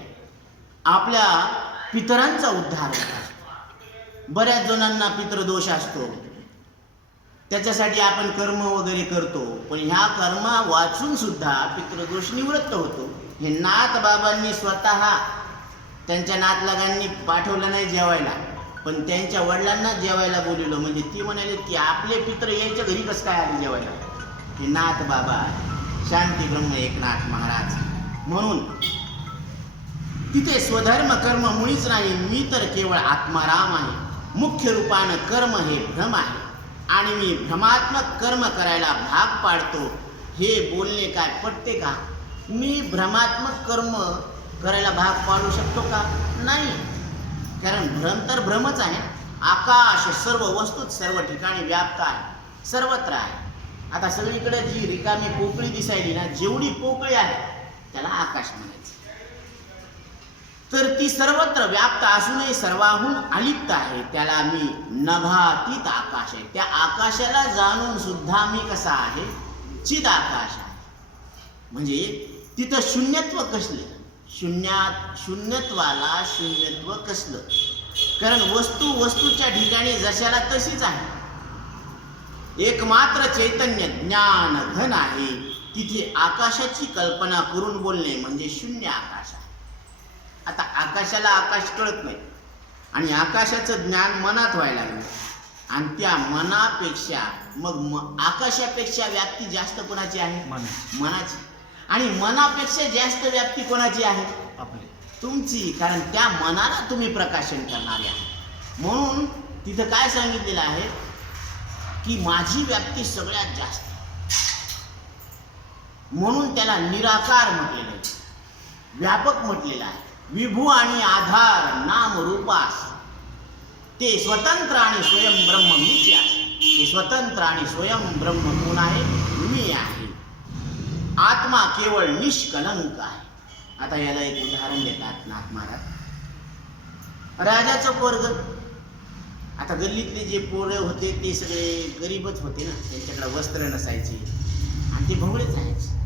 आपल्या पितरांचा उद्धार होता. बऱ्याच जणांना पितृदोष असतो, त्याच्यासाठी आपण कर्म वगैरे करतो, पण ह्या कर्मा वाचून सुद्धा पितृदोष निवृत्त होतो. हे नाथबाबांनी स्वतः त्यांच्या नातलगांनी पाठवलं नाही जेवायला, पण त्यांच्या वडिलांना जेवायला बोलवलं. म्हणजे ती म्हणाले की आपले पित्र यायच्या घरी कसं काय आले जेवायला? हे नाथबाबा शांती ब्रह्म एकनाथ महाराज. म्हणून तिथे स्वधर्म कर्म मुळीच नाही, मी तर केवळ आत्माराम आहे. मुख्य रूपानं कर्म हे भ्रम आहे आणि मी भ्रमात्मक कर्म करायला भाग पाडतो. हे बोलणे काय पटते का? मी भ्रमात्मक कर्म करायला भाग पाडू शकतो का? नाही, कारण भ्रम तर भ्रमच आहे. आकाश सर्व वस्तूत सर्व ठिकाणी व्याप्त आहे, सर्वत्र आहे. आता सगळीकडे जी रिकामी पोकळी दिसायली ना, जेवढी पोकळी आहे त्याला आकाश म्हणायचं. तर ती सर्वत्र व्याप्त असूनही सर्वाहून अलिप्त आहे, त्याला मी नभातीत आकाश आहे. त्या आकाशाला जाणून सुद्धा मी कसा आहे? चिद आकाश आहे. म्हणजे तिथं शून्यत्व कसलं? शून्यत्वाला शून्यत्व कसलं? कारण वस्तू वस्तूच्या ठिकाणी जशाला तशीच आहे. एकमात्र चैतन्य ज्ञान घन आहे. तिथे आकाशाची कल्पना करून बोलणे म्हणजे शून्य आकाश आहे. आता आकाशाला आकाश कळत नाही आणि आकाशाचं ज्ञान मनात व्हायला लागलं, आणि त्या मनापेक्षा मग आकाशापेक्षा व्याप्ती जास्त कोणाची आहे? मनाची. आणि मनापेक्षा जास्त व्याप्ती कोणाची आहे? आपली, तुमची. कारण त्या मनाला तुम्ही प्रकाशन करणारे आहे. म्हणून तिथं काय सांगितलेलं आहे की माझी व्याप्ती सगळ्यात जास्त, म्हणून त्याला निराकार म्हटलेलं आहे, व्यापक म्हटलेलं आहे. विभू आणि आधार नाम रूपास ते स्वतंत्र आणि स्वयं ब्रह्म मीच आहे. ते स्वतंत्र आणि स्वयं ब्रह्म कोण आहे? मी आहे. आत्मा केवळ निष्कलंक आहे. आता याला एक उदाहरण देतात नाथ महाराज. राजाचं पोरग, आता गल्लीतले जे पोरं होते ते सगळे गरीबच होते ना, त्यांच्याकडे वस्त्र नसायचे आणि ते भोवळेच जायचे.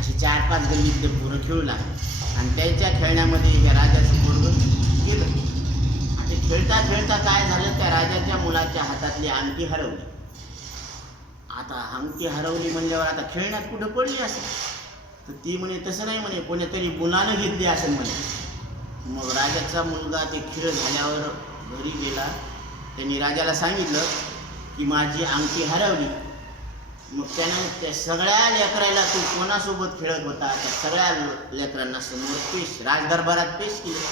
असे 4-5 गल्लीतले पोरं खेळू लागले आणि त्यांच्या खेळण्यामध्ये या राजाचं पोरग गेलं. आणि खेळता खेळता काय झालं, त्या राजाच्या मुलाच्या हातातली अंगठी हरवली. आता अंगठी हरवली म्हणल्यावर आता खेळण्यात कुठं पडली असेल, तर ती म्हणे तसं नाही म्हणे, कोणीतरी मुलानं घेतली असेल म्हणे. मग राजाचा मुलगा ते खेळ झाल्यावर घरी गेला. त्यांनी राजाला सांगितलं की माझी अंगठी हरवली. मग त्यानं त्या सगळ्या लेकराला तो कोणासोबत खेळत होता त्या सगळ्या लेकरांना समोर पेश, राजदरबारात पेश केलं.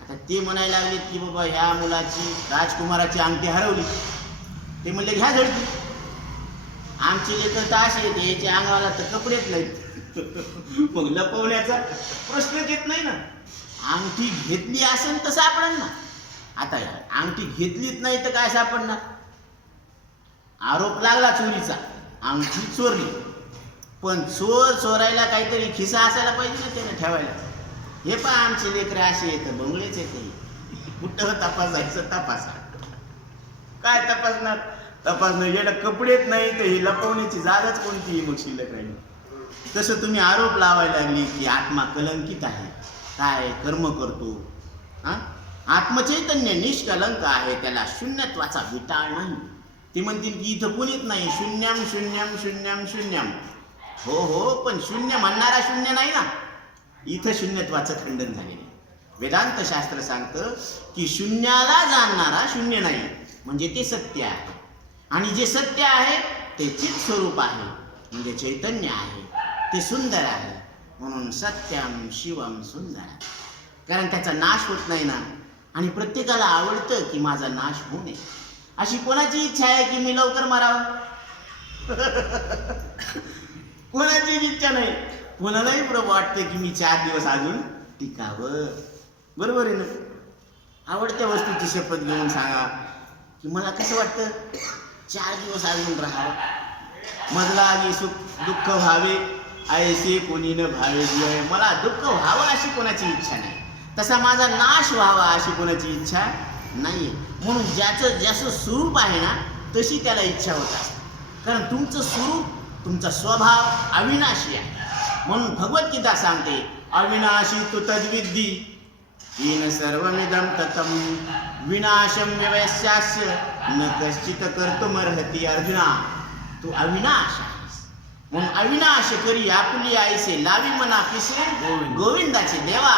आता ते म्हणायला लागले की बाबा ह्या मुलाची, राजकुमाराची अंगठी हरवली. ते म्हणले घ्या झडती. आमचे लेकर तर असे येते, याचे अंगाला तर कपडेच नाहीत. मग लपवण्याचा प्रश्नच येत नाही ना. अंगठी घेतली असेल तर सापडणार ना. आता अंगठी घेतलीच नाही तर काय सापडणार? आरोप लागला चोरीचा, अंगठी चोरली, पण चोरायला काहीतरी खिसा असायला पाहिजे ना त्याने ठेवायला. हे पण आमचे लेकरे असे येतं, बंगळेच येते. कुठं तपासायचं तपासा, काय तपासणार? तपासणं गेलं, कपडेच नाही तर ही लपवण्याची जागाच कोणती मग शिल्लक राहील. तसं तुम्ही आरोप लावायला लागली की आत्मा कलंकित आहे, काय कर्म करतो. हा, आत्मचैतन्य निष्कलंक आहे, त्याला शून्यत्वाचा विटाळ नाही. ते म्हणतील की इथं कोणीच नाही, शून्यम शून्यम शून्यम शून्यम. हो हो, पण शून्य म्हणणारा शून्य नाही ना. इथं शून्यत्वाचं खंडन झालेलं. वेदांत शास्त्र सांगतं की शून्याला जाणणारा शून्य नाही, म्हणजे ते सत्य आहे. आणि जे सत्य आहे ते चित स्वरूप आहे, म्हणजे चैतन्य आहे, ते सुंदर आहे. म्हणून सत्यम शिवम सुंदर, कारण त्याचा नाश होत नाही ना. आणि प्रत्येकाला आवडतं की माझा नाश होऊ नये. अशी कोणाची इच्छा आहे की मी लवकर मरावं? कोणाची इच्छा नाही. कोणालाही बरोबर वाटतं की मी 4 दिवस अजून टिकावं. बरोबर आहे ना. आवडत्या वस्तूची शपथ घेऊन सांगा की मला कसं वाटतं 4 दिवस अजून राहावं. मधला आधी सुख दुःख व्हावे ऐसे कोणी न भावे जीवे. मला दुःख व्हावं अशी कोणाची इच्छा नाही, तसा माझा नाश व्हावा अशी कोणाची इच्छा नाही. म्हणून ज्याचं जसं स्वरूप आहे ना तशी त्याला इच्छा होत असते. कारण तुमचं स्वरूप, तुमचा स्वभाव अविनाशी आहे. म्हणून भगवद्गीता सांगते अविनाशी तु तद्विद्धी येन सर्वमिदं ततं विनाशम व्यवस्यास्य न कश्चित कर्तुमर्हति. अर्जुना, तू अविनाश आहेस. म्हणून अविनाश करी आपुली आईसे लावी मना पिसे गोविंदाचे. देवा,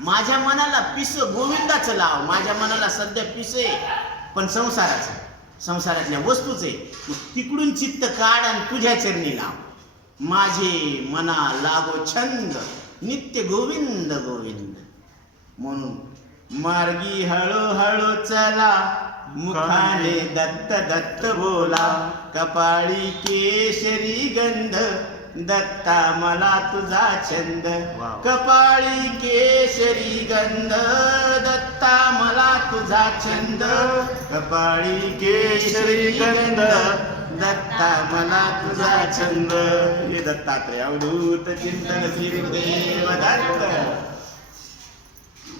माझ्या मनाला पिस गोविंदाचं लाव. माझ्या मनाला सध्या पिसे पण संसारातल्या वस्तूचे. तिकडून चित्त काढ आणि तुझ्या चरणी लाव. माझे मना लागो छंद नित्य गोविंद गोविंद. म्हणून मार्गी हळूहळू चला मुखाने दत्त दत्त बोला. कपाळी केशरी गंध दत्ता मला तुझा छंद. कपाळी केशरी गंध दत्ता मला तुझा छंद. कपाळी केशरी गंध दत्ता मला तुझा छंद. हे दत्तात्रय अवधूत चिंतन श्री गुरुदेव दत्त.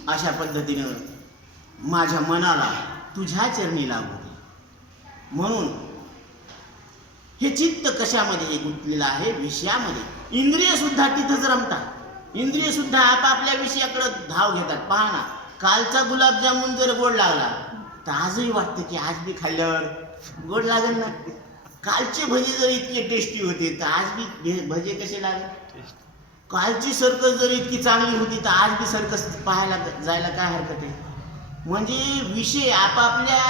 अशा पद्धतीनं माझ्या मनाला तुझ्या चरणी लागू दे. म्हणून हे चित्त कशामध्ये गुंतलेलं आहे? विषयामध्ये. इंद्रिय सुद्धा तिथंच रमतात. इंद्रिय सुद्धा आपापल्या विषयाकडे धाव घेतात. पहा ना, कालचा गुलाबजामुन जर गोड लागला तर आजही वाटतं की आज बी खाल्ल्यावर गोड लागेल ना. कालचे भजे जर इतके टेस्टी होते तर आज बी भजे कसे लागेल. कालची सर्कस जर इतकी चांगली होती तर आज बी सर्कस पाहायला जायला काय हरकत आहे. म्हणजे विषय आपापल्या,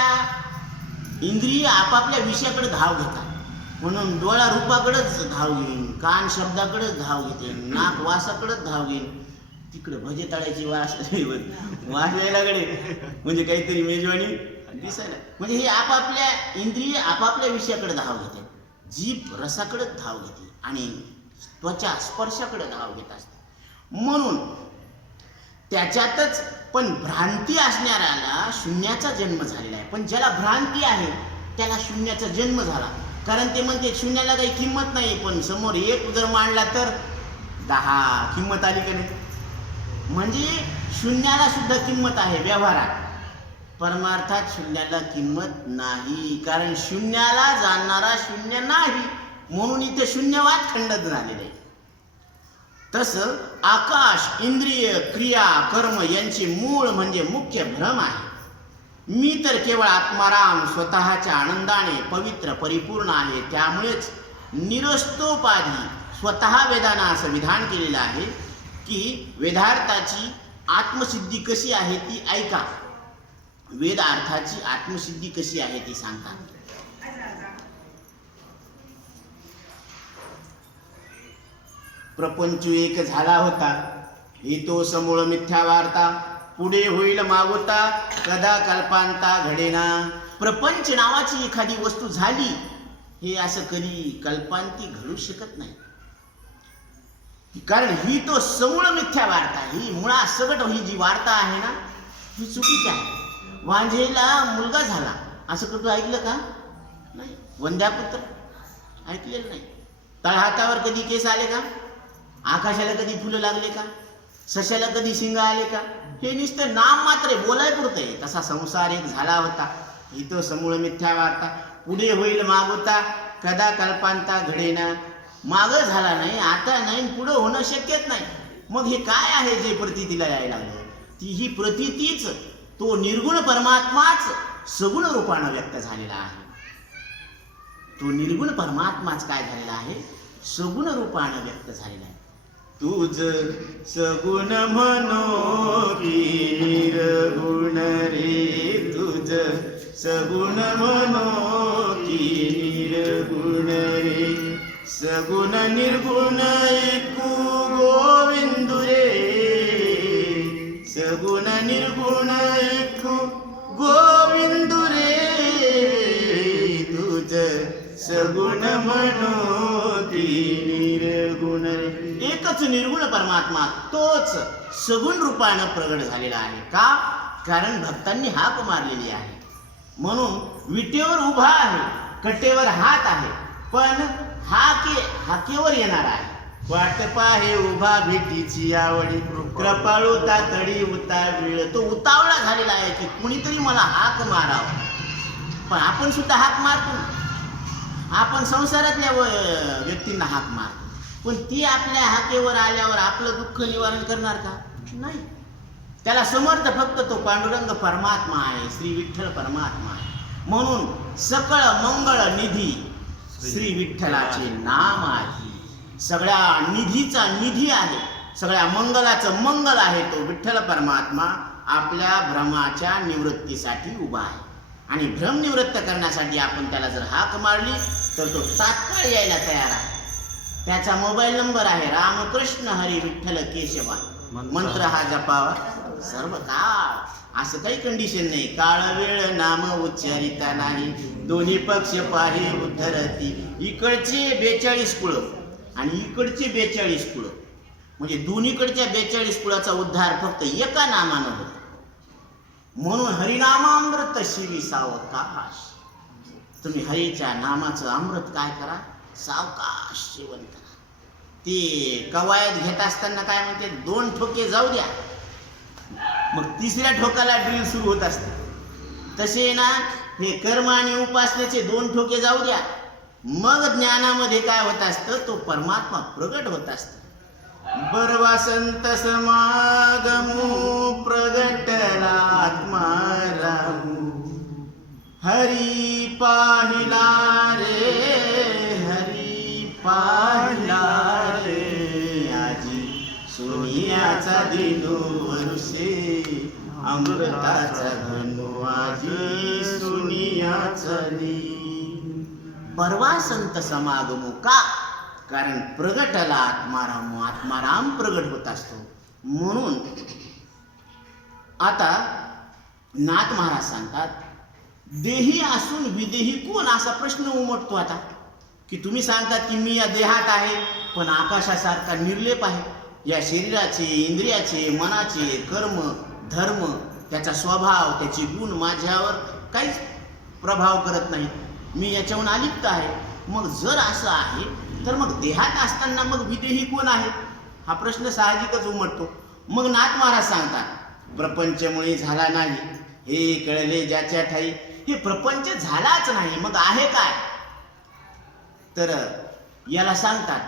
इंद्रिय आपापल्या विषयाकडे धाव घेतात. म्हणून डोळा रूपाकडेच धाव घेईन, कान शब्दाकडेच धाव घेते, नाक वासाकडेच धाव घेईन. तिकडे भजे तळायची वास यायला लागले म्हणजे काहीतरी मेजवानी दिसायला. म्हणजे हे आपापल्या इंद्रिय आपापल्या विषयाकडे धाव घेते. जीभ रसाकडे धाव घेते आणि त्वचा स्पर्शाकडे धाव घेत असते. म्हणून त्याच्यातच पण भ्रांती असणाऱ्याला शून्याचा जन्म झालेला आहे. पण ज्याला भ्रांती आहे त्याला शून्याचा जन्म झाला. कारण ते म्हणते शून्याला काही किंमत नाही, पण समोर 1 जर मांडला तर 10 किंमत आली का नाही. म्हणजे शून्याला सुद्धा किंमत आहे व्यवहारात. परमार्थात शून्याला किंमत नाही, कारण शून्याला जाणणारा शून्य नाही. म्हणून इथे शून्यवाद खंडित झालेले आहे. तसं आकाश, इंद्रिय, क्रिया, कर्म यांचे मूळ म्हणजे मुख्य भ्रम आहे. मी तर केवळ आत्माराम स्वतःच्या आनंदाने पवित्र परिपूर्ण आहे. त्यामुळेच निरस्तोपाधी स्वतः वेदांना असं विधान केलेलं आहे की वेदार्थाची आत्मसिद्धी कशी आहे ती ऐका. वेद अर्थाची आत्मसिद्धी कशी आहे ती सांगतात. प्रपंच एक झाला होता, हितो समूळ मिथ्या वार्ता. पुढे होईल मागोता, कदा कल्पांता घडेना. प्रपंच नावाची एखादी वस्तू झाली हे असं कधी कल्पांती घडू शकत नाही. कारण ही तो समूळ मिथ्या वार्ता, ही मुळासकट ही जी वार्ता आहे ना ही चुकीची आहे. वांझेला मुलगा झाला असं कधी ऐकलं का? नाही. वंद्यापुत्र ऐकलेलं नाही. तळहातावर कधी केस आले का? आकाशाला कधी फुलं लागले का? सशाला कधी शिंग आले का? हे नुसतं नाम मात्र बोलाय पुरतंय. तसा संसार एक झाला होता, इथं समूळ मिथ्या वार्ता. पुढे होईल मागोता कदा कल्पांता घडेना. माग झाला नाही, आता नाही, पुढं होणं शक्यच नाही. मग हे काय आहे जे प्रतीतीला यायला लागलं? ती ही प्रतीतीच तो निर्गुण परमात्माच सगुण रूपानं व्यक्त झालेला आहे. तो निर्गुण परमात्माच काय झालेला आहे? सगुण रूपानं व्यक्त झालेला आहे. तुझ सगुण म्हणो की निर्गुण रे, तुझ सगुण म्हणो की निर्गुण रे. सगुण निर्गुण ऐकू गोविंदू रे, सगुण निर्गुण ऐकू गोविंदू रे. तुझ सगुण म्हणो की निर्गुण रे. एकच निर्गुण परमात्मा तोच सगुण रूपानं प्रगट झालेला आहे. का? कारण भक्तांनी हाक मारलेली आहे. म्हणून विटेवर उभा आहे, कटेवर हात आहे, पण हाकेवर येणार आहे. वाट पाहे उभा भेटीची आवडी, कृपाळू तातडी उतावीळ. तो उतावळा झालेला आहे की कुणीतरी मला हाक मारावं. पण आपण सुद्धा हाक मारतो. आपण संसारातल्या व्यक्तींना हाक मारतो, पण ती आपल्या हाकेवर आल्यावर आपलं दुःख निवारण करणार का? नाही. त्याला समर्थ फक्त तो पांडुरंग परमात्मा आहे, श्री विठ्ठल परमात्मा आहे. म्हणून सकळ मंगळ निधी श्री विठ्ठलाचे नाम आहे. सगळ्या निधीचा निधी आहे, सगळ्या मंगलाचं मंगल आहे. तो विठ्ठल परमात्मा आपल्या भ्रमाच्या निवृत्तीसाठी उभा आहे. आणि भ्रम निवृत्त करण्यासाठी आपण त्याला जर हाक मारली तर तो तात्काळ यायला तयार आहे. त्याचा मोबाईल नंबर आहे रामकृष्ण हरी विठ्ठल केशवा. मंत्र हा जपावा सर्व काळ. असं काही कंडिशन नाही. काळ वेळ नाम उच्चारिता नाही, दोन्ही पक्ष पाहे उद्धरती. इकडचे 42 कुळं आणि इकडचे 42 कुळं, म्हणजे दोन्हीकडच्या 42 कुळाचा उद्धार फक्त एका नामानं होतो. म्हणून हरिनामामृत शिवी सावकाश. तुम्ही हरीच्या नामाचं अमृत काय करा? सावकाश सेवन करा. ते कवायत घेत असताना काय म्हणते? 2 ठोके जाऊ द्या, मग 3ऱ्या ठोकाला ड्रिल सुरू होत असते. तसे ना हे कर्म आणि उपासनेचे 2 ठोके जाऊ द्या, मग ज्ञानामध्ये काय होत असतं? तो परमात्मा प्रगट होत असतो. बरवा संत समागमू प्रगटला आत्मा रामू. हरी पाहिला रे, हरी पाहिला रे. आजी सोनियाचा दिनो वरुषे, अमृताचा धनु आजी सोनियाचा दिन. परवा संत समागमू का? कारण प्रगटला आत्माराम, आत्माराम प्रगट होत असतो. म्हणून आता नाथ महाराज सांगतात, देही असून विदेही कोण? असा प्रश्न उमटतो आता, की तुम्ही सांगतात की मी या देहात आहे, पण आकाशासारखा निर्लेप आहे. या शरीराचे, इंद्रियाचे, मनाचे कर्म धर्म, त्याचा स्वभाव, त्याचे गुण माझ्यावर काहीच प्रभाव करत नाही. मी याच्याहून अलिप्त आहे. मग जर असं आहे तर मग देहात असताना मग विदेही कोण आहे? हा प्रश्न साहजिकच उमटतो. मग नाथ महाराज सांगतात, प्रपंचमुळे झाला नाही हे कळले ज्याच्या ठाई. हे प्रपंच झालाच नाही, मग आहे काय? तर याला सांगतात,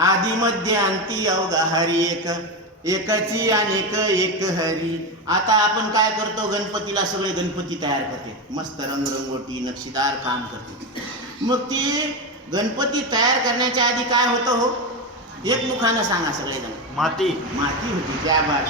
आदि मध्य अंती अवघा हरी एक, एकची अनेक एक हरी. आता आपण काय करतो? गणपतीला सगळे गणपती तयार करते, मस्त रंगरंगोटी नक्षीदार काम करते. मग ती गणपती तयार करण्याच्या आधी काय होतं हो? एक मुखानं सांगा सगळेजण. माती. माती होती. त्या बात.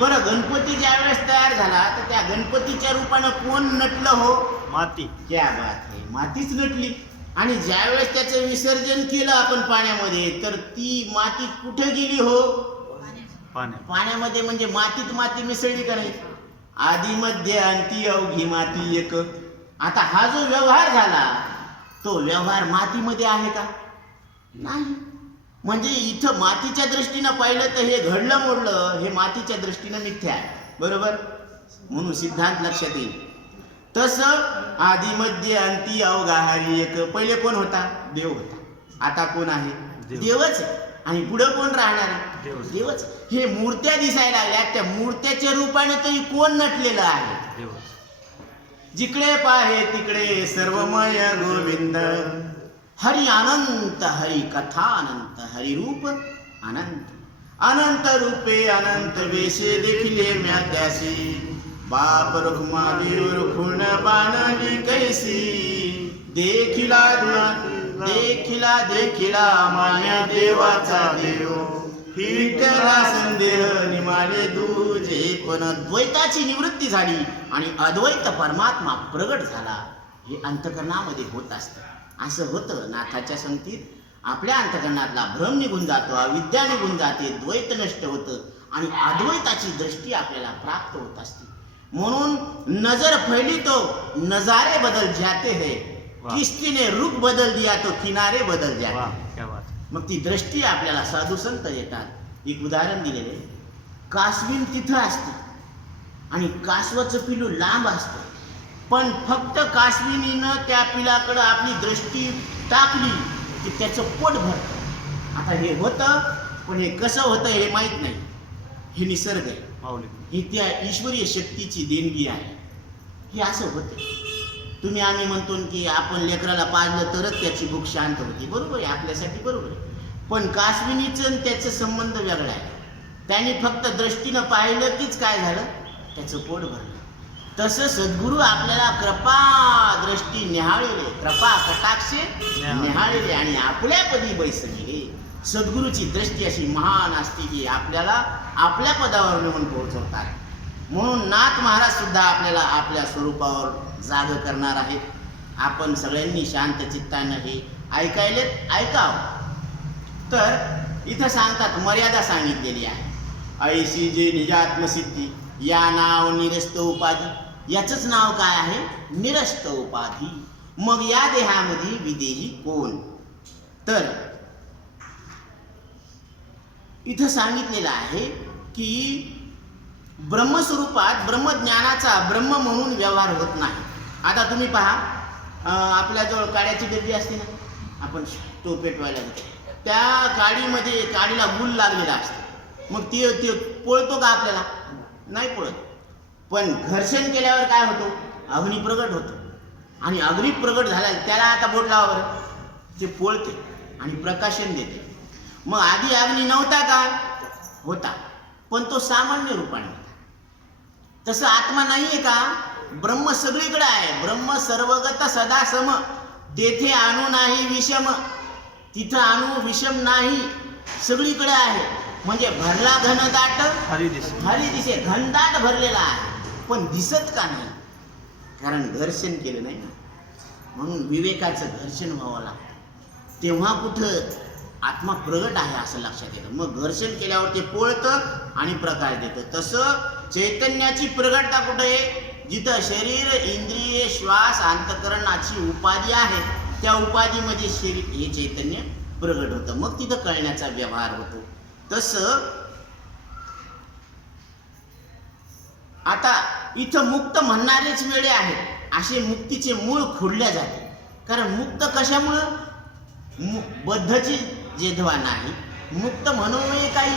बरं, गणपती ज्या वेळेस तयार झाला तर त्या गणपतीच्या रूपानं कोण नटलं हो? माती. क्या बात आहे, मातीच नटली. आणि ज्या वेळेस त्याचं विसर्जन केलं आपण पाण्यामध्ये, तर ती माती कुठे गेली हो? पाण्यामध्ये. म्हणजे मातीत माती मिसळली का नाही? आदि मध्य अंती अवघी माती एक. आता हा जो व्यवहार झाला तो व्यवहार मातीमध्ये आहे का? नाही. म्हणजे इथं मातीच्या दृष्टीनं पाहिलं तर हे घडलं मोडलं हे मातीच्या दृष्टीनं मिथ्या आहे. बरोबर? म्हणून सिद्धांत लक्षात येईल. तसं आदि मध्य अंती अवघा हरी एक. पहिले कोण होता? देव होता. आता कोण आहे? देवच आहे. आणि पुढं कोण राहणार आहे? देवच. हे मूर्त्या दिसायला लागल्या, त्या मूर्त्याच्या रूपाने तरी कोण नटलेलं आहे? जिकडे पाहे तिकडे सर्वमय गोविंद. हरी अनंत, हरी कथा अनंत, हरी रूप अनंत, अनंत रूपे अनंत वेशे देखिले म्या त्यासी. बाप रुक्मा देव रुक्मिण बाणली कैसी. देखिला देखिला देखिला माया देवाचा देव. विठ्ठला संदेह निमाले दुजे. पण द्वैताची निवृत्ती झाली आणि अद्वैत परमात्मा प्रगट झाला. हे अंतकरणामध्ये होत असतं. असं होतं नाथाच्या संगतीत आपल्या अंतकरणातला भ्रम निघून जातो, अविद्या निघून जाते, द्वैत नष्ट होतं आणि अद्वैताची दृष्टी आपल्याला प्राप्त होत असते. म्हणून नजर फैली तो नजारे बदल जाते है. किस्ती ने रुख बदल दिया तो किनारे बदल जाते. मग ती दृष्टी आपल्याला साधू संत येतात. एक उदाहरण दिलेले, कासवीन तिथं असते आणि कासवाचं पिलू लांब असतं, पण फक्त कासविनीनं त्या पिलाकडं आपली दृष्टी टाकली की त्याचं पोट भरतं. आता हे होतं, पण हे कसं होतं हे माहीत नाही. हे निसर्ग आहे, ही त्या ईश्वरीय शक्तीची देणगी आहे. हे असं होते. तुम्ही आम्ही म्हणतो की आपण लेकराला पाजलं तरच त्याची भूक शांत होती. बरोबर आहे, आपल्यासाठी बरोबर आहे. पण कासविनीचं आणि त्याचा संबंध वेगळा आहे. त्यांनी फक्त दृष्टीनं पाहिलं कीच काय झालं, त्याचं पोट भरलं. तसं सद्गुरू आपल्याला कृपा दृष्टी निहाळले, कृपा कटाक्षे निहाळले आणि आपल्यापदी बैसले. सद्गुरूची दृष्टी अशी महान असते की आपल्याला आपल्या पदावर नेऊन पोहोचवतात. म्हणून नाथ महाराज सुद्धा आपल्याला आपल्या स्वरूपावर जाग करणार आहेत. आपण सगळ्यांनी शांत चित्तानं हे ऐकावं. तर इथं सांगतात, मर्यादा सांगितलेली आहे. ऐशी जे निजात्मसिद्धी या नाव निरस्त उपाधी. याचंच नाव काय आहे, निरस्त उपाधी. मग या देहामध्ये विदेही कोण. तर इथं सांगितलेलं आहे की ब्रह्मस्वरूपात ब्रह्मज्ञानाचा ब्रह्म म्हणून व्यवहार होत नाही. आता तुम्ही पहा, आपल्याजवळ काड्याची डबी असते ना, आपण तो पेटवायला जातो, त्या काडीमध्ये काडीला गुल लागलेला असतो. मग ते पोळतो का आपल्याला, नाही पळत. पण घर्षण केल्यावर काय होतो, अग्नी प्रगट होतो. आणि अग्नी प्रगट झाला त्याला आता बोट लावा बरं, ते पोळते आणि प्रकाशन देते. मग आधी अग्नी नव्हता का, होता, पण तो सामान्य रूपाने होता. तसं आत्मा नाहीये का, ब्रह्म सगळीकडे आहे. ब्रह्म सर्वगत सदा सम. तेथे अणु नाही विषम, तिथं अणु विषम नाही, सगळीकडे आहे. म्हणजे भरला घनदाट हरी दिसे, घनदाट भरलेला आहे, पण दिसत का नाही, कारण घर्षण केलं नाही ना. म्हणून विवेकाचं घर्षण व्हावं लागतं, तेव्हा कुठं आत्मा प्रगट आहे असं लक्षात येतं. मग घर्षण केल्यावर ते पोळतं आणि प्रकाश देतं. तसं चैतन्याची प्रगटता कुठं आहे, जिथं शरीर इंद्रिय श्वास अंतकरणाची उपाधी आहे, त्या उपाधीमध्ये शरीर हे चैतन्य प्रगट होतं. मग तिथं कळण्याचा व्यवहार होतो. तसं आता इथं मुक्त म्हणणारेच वेळे आहेत. असे मुक्तीचे मूळ खोडल्या जाते. कारण मुक्त कशामुळं, बद्धची जेधवा नाही. मुक्त म्हणून काही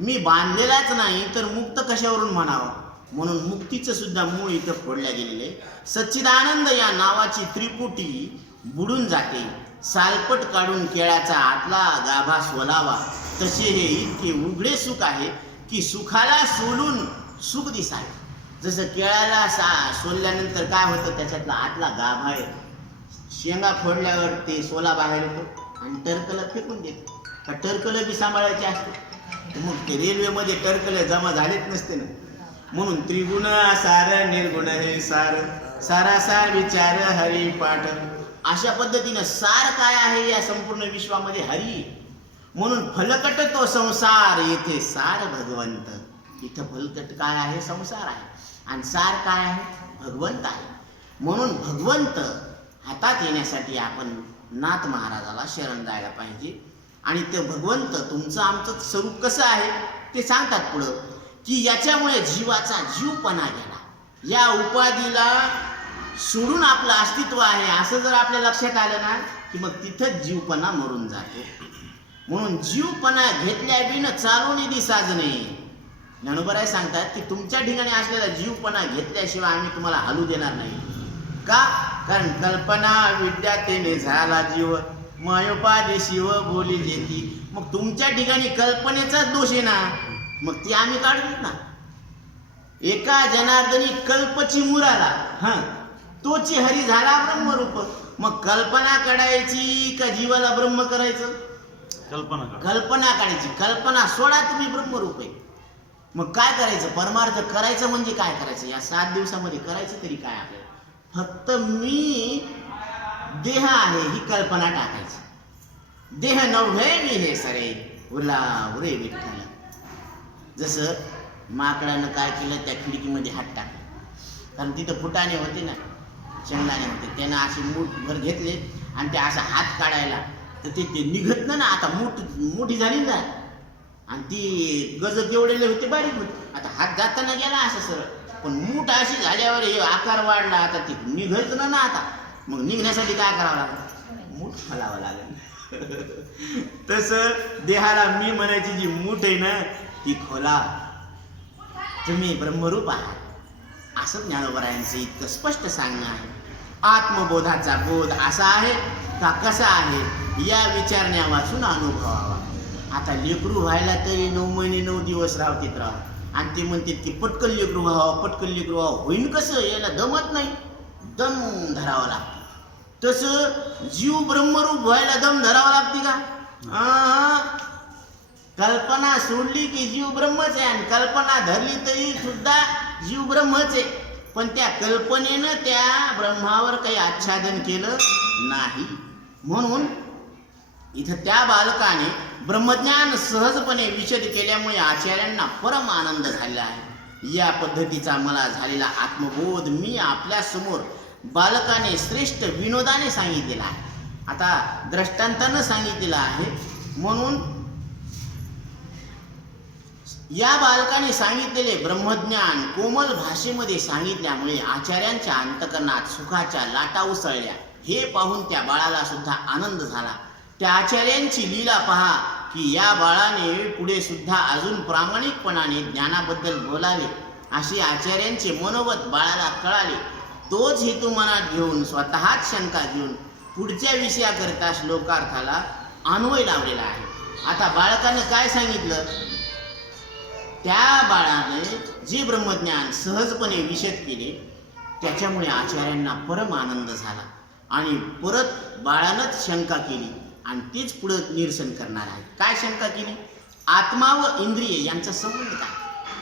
मी बांधलेलाच नाही, तर मुक्त कशावरून म्हणावं. म्हणून मुक्तीचं सुद्धा मूळ इथं फोडल्या गेलेलं आहे. सच्चिदानंद या नावाची त्रिपुटी बुडून जाते. सालपट काढून केळाचा आतला गाभा सोलावा, तसे हे इतके उघडे सुख आहे की सुखाला सोलून सुख दिसावे. जसं केळाला सोलल्यानंतर काय होतं, त्याच्यातला आतला गाभा आहे, शेंगा फोडल्यावर ते सोला बाहेर येतो आणि टरकलं फेकून देतो. का टरकलं बी सांभाळायचे असते, मग ते रेल्वेमध्ये टरकलं जमा झालेच नसते ना. म्हणून त्रिगुण सार निर्गुण हे सार, सारासार विचार हरी पाठ. अशा पद्धतीनं सार काय आहे या संपूर्ण विश्वामध्ये, हरी. म्हणून फलकट तो संसार, येथे सार भगवंत. इथं फलकट काय आहे, संसार आहे, आणि सार काय आहे, भगवंत आहे. म्हणून भगवंत हातात येण्यासाठी आपण नाथ महाराजाला शरण जायला पाहिजे. आणि ते भगवंत तुमचं आमचं स्वरूप कसं आहे ते सांगतात पुढं, की याच्यामुळे जीवाचा जीवपणा गेला. या उपाधीला सोडून आपलं अस्तित्व आहे असं जर आपल्या लक्षात आलं ना, की मग तिथंच जीवपणा मरून जातो. म्हणून जीवपणा घेतल्या बिन चालू निधी साजणे. ज्ञानोबराय सांगतात की तुमच्या ठिकाणी असलेला जीवपणा घेतल्याशिवाय आम्ही तुम्हाला हलू देणार नाही. का? कारण कल्पना विद्या तेने झाला जीव, मायोपादे शिव बोली जेती. मग तुमच्या ठिकाणी कल्पनेचाच दोष आहे ना, मग ती आम्ही काढूच ना. एका जनार्दनी कल्पची मुराला, तोची हरी झाला ब्रह्मरूप. मग कल्पना काढायची का जीवाला ब्रह्म करायचं? कल्पना काढायची. कल्पना सोडा, तुम्ही ब्रह्मरूप आहे. मग काय करायचं? परमार्थ करायचं म्हणजे काय करायचं? या 7 दिवसामध्ये करायचं तरी काय आपल्याला? फक्त मी देह आहे ही कल्पना टाकायची. देह नव्हे मी हे सरे, उरला उरे विठ्ठल. जसं माकडानं काय केलं, त्या खिडकीमध्ये हात टाकला, कारण तिथं फुटाणे होते ना, शेंगदाणे होते. त्यानं असे मूठभर घेतले आणि ते असा हात काढायला, तर ते निघत ना. आता मोठी झाली ना, आणि ती गजत एवढेले होते, बारीक होते. आता हात जाताना गेला असं सरळ, पण मूठ अशी झाल्यावर हे आकार वाढला. आता ती निघत ना आता. मग निघण्यासाठी काय करावं लागेल? मूठ हलावं लागेल. तसं देहाला मी म्हणायची जी मूठ आहे ना, ती खोला. तुम्ही ब्रह्मरूप आहात, असं ज्ञानोबरायांचं इतकं स्पष्ट सांगणं आहे. आत्मबोधाचा बोध असा आहे का कसा आहे, या विचारण्या वाचून अनुभवावा. आता लेकरू व्हायला तरी 9 महिने 9 दिवस राहतात राव, आणि ते म्हणतात की पटकन लेकरू व्हावं, पटकन लेकरू व्हावं. होईन कसं? याला दमत नाही, दम धरावा लागतो. तसं जीव ब्रह्मरूप व्हायला दम धरावा लागते का? कल्पना सोडली की जीव ब्रह्मच आहे, आणि कल्पना धरली तरी सुद्धा जीव ब्रह्मच आहे. पण त्या कल्पनेनं त्या ब्रह्मावर काही आच्छादन केलं नाही. म्हणून इथं त्या बालकाने ब्रह्मज्ञान सहजपणे विशद केल्यामुळे आचार्यांना परम आनंद झालेला आहे. या पद्धतीचा मला झालेला आत्मबोध मी आपल्या समोर बालकाने श्रेष्ठ विनोदाने सांगितलेला आहे. आता दृष्टांतानं सांगितलेला आहे. म्हणून या बालकाने सांगितलेले ब्रह्मज्ञान कोमल भाषेमध्ये सांगितल्यामुळे आचार्यांच्या अंतकरणात सुखाच्या लाटा उसळल्या. हे पाहून त्या बाळाला सुद्धा आनंद झाला. त्या आचार्यांची लीला पहा की या बाळाने पुढे सुद्धा अजून प्रामाणिकपणाने ज्ञानाबद्दल बोलावे अशी आचार्यांचे मनोगत बाळाला कळाले. तोच हेतू मनात घेऊन स्वतःच शंका घेऊन पुढच्या विषयाकरिता श्लोकार्थाला अन्वय लावलेला आहे. आता बाळकानं काय सांगितलं? त्या बाळाने जे ब्रह्मज्ञान सहजपणे विशद केले त्याच्यामुळे आचार्यांना परम आनंद झाला. आणि परत बाळानंच शंका केली, आणि तेच पुढं निरसन करणार आहे. काय शंका केली? आत्मा व इंद्रिय यांचा संबंध काय?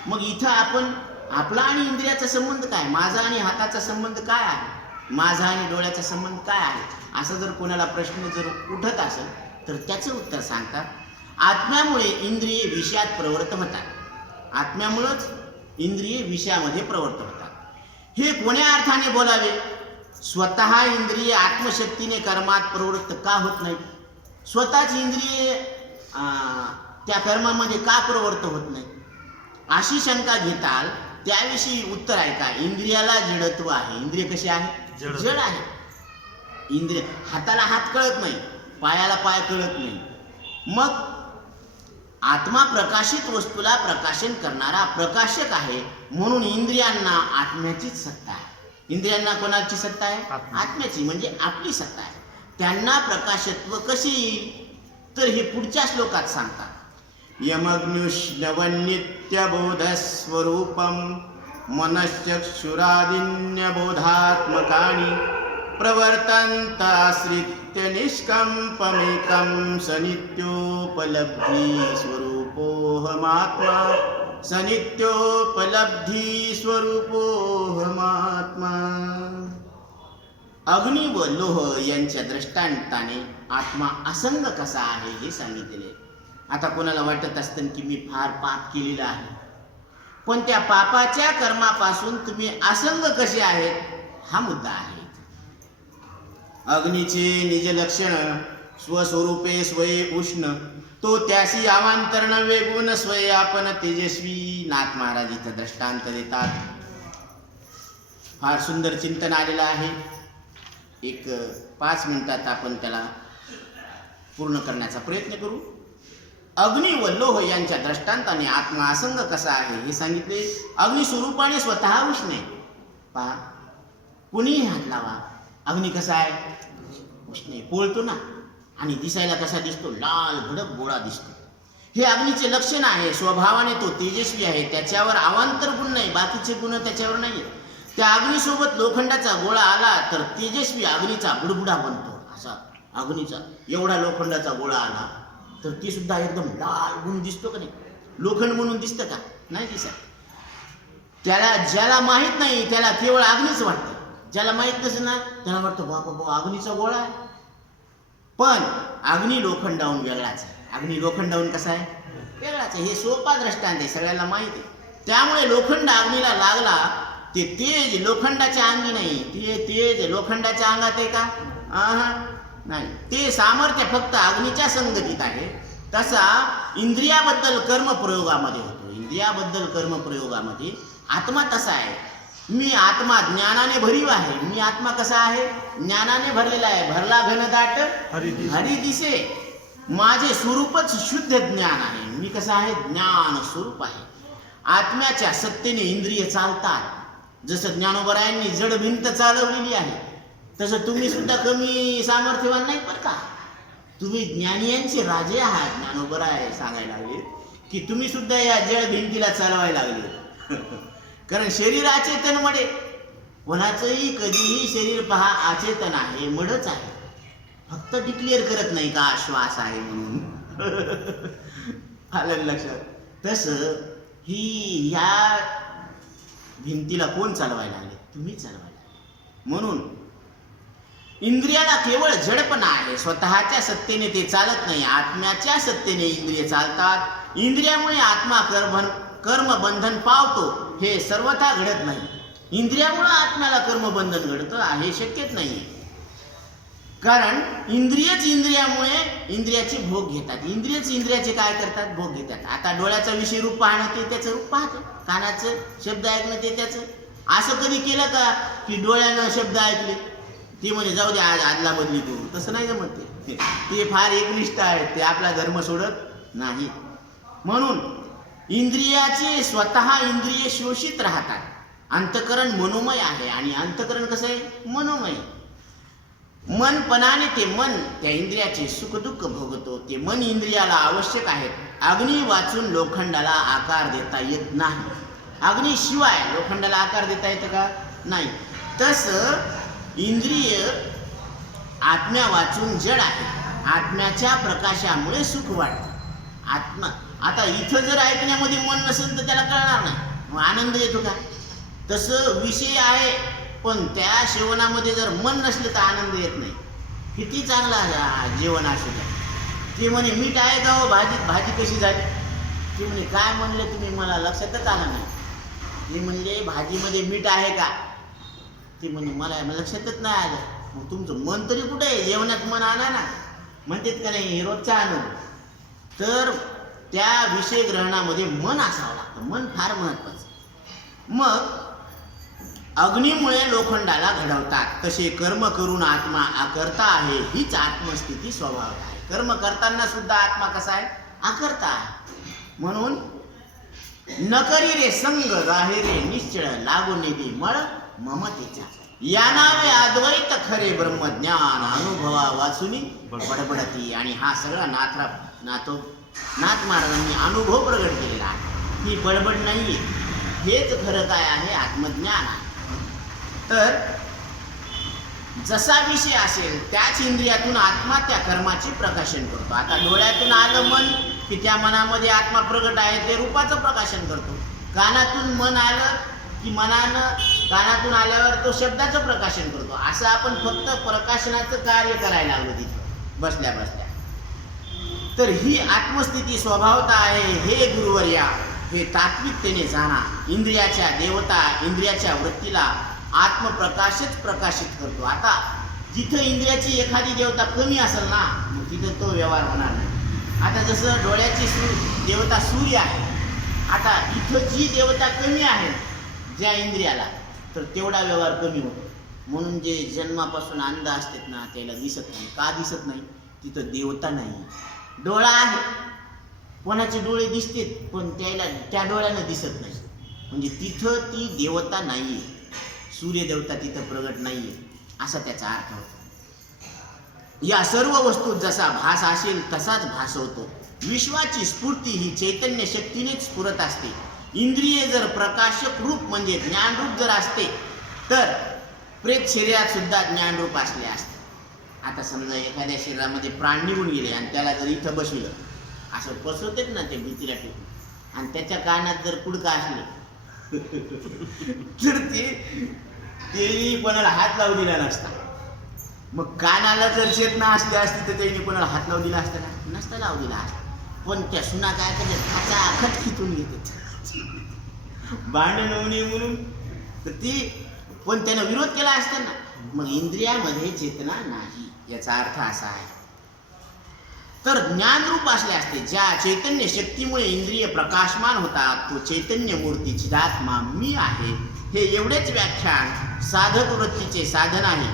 मग इथं आपण आपला आणि इंद्रियाचा संबंध काय? माझा आणि हाताचा संबंध काय आहे? माझा आणि डोळ्याचा संबंध काय आहे? असं जर कोणाला प्रश्न जर उठत असेल तर त्याचं उत्तर सांगतात. आत्म्यामुळे इंद्रिये विषयात प्रवृत्त होतात. आत्म्यामुळंच इंद्रिये विषयामध्ये प्रवृत्त होतात. हे कोण्या अर्थाने बोलावे? स्वतः इंद्रिये आत्मशक्तीने कर्मात प्रवृत्त का होत नाही? स्वतःच इंद्रिये त्या कर्मामध्ये का प्रवृत्त होत नाही? अशी शंका घेताल त्याविषयी उत्तर आहे का? इंद्रियाला जडत्व आहे. इंद्रिय कशी आहे? जड आहे. इंद्रिय, हाताला हात कळत नाही, पायाला पाय कळत नाही. मग आत्मा प्रकाशित वस्तूला प्रकाशन करणारा प्रकाशक आहे. म्हणून इंद्रियांना आत्म्याचीच सत्ता आहे. इंद्रियांना कोणाची सत्ता आहे? आत्म्याची, म्हणजे आपली सत्ता आहे. त्यांना प्रकाशत्व कसे येईल? तर हे पुढच्या श्लोकात सांगतात. यमग्नुष्णवन्नित्यबोधस्वरूपं मनश्चक्षुरादिन्यबोधात्मकानि प्रवर्तन्ताश्रित्य निष्कम्पमेकं सनित्योपलब्धिस्वरूपोऽहमात्मा सनित्योपलब्धिस्वरूपोऽहमात्मा. अग्नी व लोह यांच्या दृष्टांताने आत्मा असंग कसा आहे हे सांगितले. आता कोणाला वाटत असतं की मी फार पाप केलेलं आहे, पण त्या पापाच्या कर्मापासून तुम्ही असंग कसे आहेत हा मुद्दा आहे. अग्नीचे निज लक्षण स्वस्वरूपे स्वये उष्ण, तो त्याशी अवांतरण वेगून स्वये आपण तेजस्वी. नाथ महाराज इथं दृष्टांत देतात. फार सुंदर चिंतन आलेलं आहे. एक 5 मिनिटात आपण त्याला पूर्ण करण्याचा प्रयत्न करू. अग्नी व लोह यांच्या दृष्टांताने आत्मा असंग कसा आहे हे सांगितले. अग्नी स्वरूपाने स्वतः उष्ण आहे. पहा, कुणीही हात लावा, अग्नी कसा आहे? उष्ण आहे, पोळतो ना. आणि दिसायला कसा दिसतो? लाल भडक गोळा दिसतो. हे अग्नीचे लक्षण आहे. स्वभावाने तो तेजस्वी आहे, त्याच्यावर अवांतर गुण नाही, बाकीचे गुण त्याच्यावर नाही. त्या अग्नीसोबत लोखंडाचा गोळा आला तर तेजस्वी अग्नीचा बुडबुडा बनतो. असा अग्नीचा एवढा लोखंडाचा गोळा आला तर ती सुद्धा एकदम लाल गुण दिसतो का नाही? लोखंड म्हणून दिसतं का? नाही दिसत. त्याला ज्याला माहीत नाही त्याला केवळ अग्नीच वाटतं. ज्याला माहीत नसेल ना त्याला वाटतं बाबा अग्नीचा गोळा आहे. पण अग्नी लोखंडाहून वेगळाच आहे. अग्नी लोखंडाहून कसा आहे? वेगळाच आहे. हे सोपा दृष्टांत आहे, सगळ्याला माहिती आहे. त्यामुळे लोखंड अग्नीला लागला ते तेज लोखंडाच्या अंगी नाही. ते तेज लोखंडाच्या अंगात आहे का? नाही. ते सामर्थ्य फक्त अग्नीच्या संगतीत आहे. तसा इंद्रियाबद्दल कर्मप्रयोगामध्ये होतो. इंद्रियाबद्दल कर्मप्रयोगामध्ये आत्मा तसा आहे. मी आत्मा ज्ञानाने भरीव आहे. मी आत्मा कसा आहे? ज्ञानाने भरलेला आहे. भरला घनदाट हरी दिसे. माझे स्वरूपच शुद्ध ज्ञान आहे. मी कसा आहे? ज्ञान स्वरूप आहे. आत्म्याच्या सत्तेने इंद्रिय चालतात. जसं ज्ञानोबरायांनी जड भिंत चालवलेली आहे तसं तुम्ही सुद्धा कमी सामर्थ्यवान नाही बरं का. तुम्ही ज्ञानियांचे राजे आहात. ज्ञानोबराय सांगायला लागले की तुम्ही सुद्धा या जड भिंतीला चालवायला लागले. कारण शरीर अचेतन मडे. कोणाचंही कधीही शरीर पहा अचेतन आहे, मडच आहे. फक्त डिक्लेअर करत नाही का श्वास आहे म्हणून. आलं लक्षात? तसं ही ह्या भिंतीला कोण चालवायला लागले? तुम्ही चालवायला लागले. म्हणून इंद्रियाला केवळ जडपणा आहे. स्वतःच्या सत्तेने ते चालत नाही. आत्म्याच्या सत्तेने इंद्रिय चालतात. इंद्रियामुळे आत्मा कर्मबंधन पावतो हे सर्वथा घडत नाही. इंद्रियामुळे आत्म्याला कर्मबंधन घडतं हे शक्यच नाही. कारण इंद्रियच इंद्रियामुळे इंद्रियाचे भोग घेतात. इंद्रियच इंद्रियाचे काय करतात? भोग घेतात. आता डोळ्याचा विषय रूप पाहणं ते त्याचं रूप पाहतं. कानाचं शब्द ऐकणं ते त्याचं. असं कधी केलं का की डोळ्यानं शब्द ऐकले ते म्हणजे जाऊ दे आज आदला बदली करू? तसं नाही जमत. ते फार एकनिष्ठ आहेत. ते आपला धर्म सोडत नाही. म्हणून इंद्रियाचे स्वतः इंद्रिय शोषित राहतात. अंतकरण मनोमय आहे. आणि अंतकरण कसं आहे? मनोमय. मनपणाने ते मन त्या इंद्रियाचे सुखदुःख भोगतो. ते मन इंद्रियाला आवश्यक आहेत. अग्नी वाचून लोखंडाला आकार देता येत नाही. अग्नीशिवाय लोखंडाला आकार देता येतं का? नाही. तसं इंद्रिय आत्म्या वाचून जड आहे. आत्म्याच्या प्रकाशामुळे सुख वाटतं. आत्मा आता इथं जर ऐकण्यामध्ये मन नसेल तर त्याला कळणार नाही. मग आनंद येतो का? तसं विषय आहे पण त्या सेवनामध्ये जर मन नसले तर आनंद येत नाही. किती चांगला जेवण असू द्या. ते म्हणे मीठ आहे का हो भाजीत? भाजी कशी झाली? ते म्हणे काय म्हणले तुम्ही? मला लक्षातच आलं नाही. ते म्हणले भाजीमध्ये मीठ आहे का? ते म्हणे मला लक्षातच नाही आलं. मग तुमचं मन तरी कुठे आहे? जेवणात मन आणा ना. म्हणतात का नाही रोजचा अनुभव. तर त्या विषय ग्रहणामध्ये मन असावं लागतं. मन फार महत्वाचं. मग अग्नीमुळे लोखंडाला घडवतात तसे कर्म करून आत्मा अकर्ता आहे. हीच आत्मस्थिती स्वभाव आहे. कर्म करताना सुद्धा आत्मा कसा आहे? अकर्ता आहे. म्हणून न करी रे संग राहे रे निश्चळ लागून निधी मळ ममतेचा. या नावे अद्वैत खरे ब्रह्मज्ञान अनुभवा वाचुनी बडबडती. आणि हा सगळा नाथ महाराजांनी अनुभव प्रगट केलेला आहे. ही बडबड नाहीये. हेच खरं काय आहे? आत्मज्ञान आहे. तर जसा विषय असेल त्याच इंद्रियातून आत्मा त्या कर्माचे प्रकाशन करतो. आता डोळ्यातून आलं मन की त्या मनामध्ये आत्मा प्रगट आहे ते रूपाचं प्रकाशन करतो. कानातून मन आलं की मनानं कानातून आल्यावर तो शब्दाचं प्रकाशन करतो. असं आपण फक्त प्रकाशनाचं कार्य करायला लागलो तिथं बसल्या बसल्या. तर ही आत्मस्थिती स्वभावता आहे. हे गुरुवर्या हे तात्विकतेने जाणा. इंद्रियाच्या देवता इंद्रियाच्या वृत्तीला आत्मप्रकाशच प्रकाशित करतो. आता जिथं इंद्रियाची एखादी देवता कमी असेल ना मग तिथं तो व्यवहार होणार नाही. आता जसं डोळ्याची देवता सूर्य आहे. आता इथं जी देवता कमी आहे ज्या इंद्रियाला तर तेवढा व्यवहार कमी होतो. म्हणून जे जन्मापासून अंध असतात ना त्याला दिसत नाही. का दिसत नाही? तिथं देवता नाही. डोळा आहे कोणाचे डोळे दिसतेत पण त्याला त्या डोळ्यानं दिसत नाही, म्हणजे तिथं ती देवता नाहीये, सूर्यदेवता तिथं प्रगट नाहीये असा त्याचा अर्थ होतो. या सर्व वस्तूत जसा भास असेल तसाच भास होतो. विश्वाची स्फूर्ती ही चैतन्य शक्तीनेच स्फुरत असते. इंद्रिये जर प्रकाशक रूप म्हणजे ज्ञानरूप जर असते तर प्रेत शरीरात सुद्धा ज्ञानरूप असले असते. आता समजा एखाद्या शरीरामध्ये प्राण निघून गेले आणि त्याला जर इथं बसवलं, असं बसवतेच ना ते भीतीला टेकून, आणि त्याच्या कानात जर कुडका असले तर ते कोणाला हात लावू दिला नसता. मग कानाला जर चेतना असली असती तर त्यांनी कोणाला हात लावू दिला असता का? नसता लावू दिला असता. पण त्या सुना काय करतात, खचाखट खिचून घेतात भांडण होऊ नये म्हणून. तर ती पण त्यानं विरोध केला असताना मग इंद्रियामध्ये चेतना नाही, याचा अर्थ असा आहे. तर ज्ञानरूप असले असते. ज्या चैतन्य शक्तीमुळे इंद्रिय प्रकाशमान होतात तो चैतन्य मूर्ती चिदात्मा मी आहे. हे एवढेच व्याख्यान साधक वृत्तीचे साधन आहे.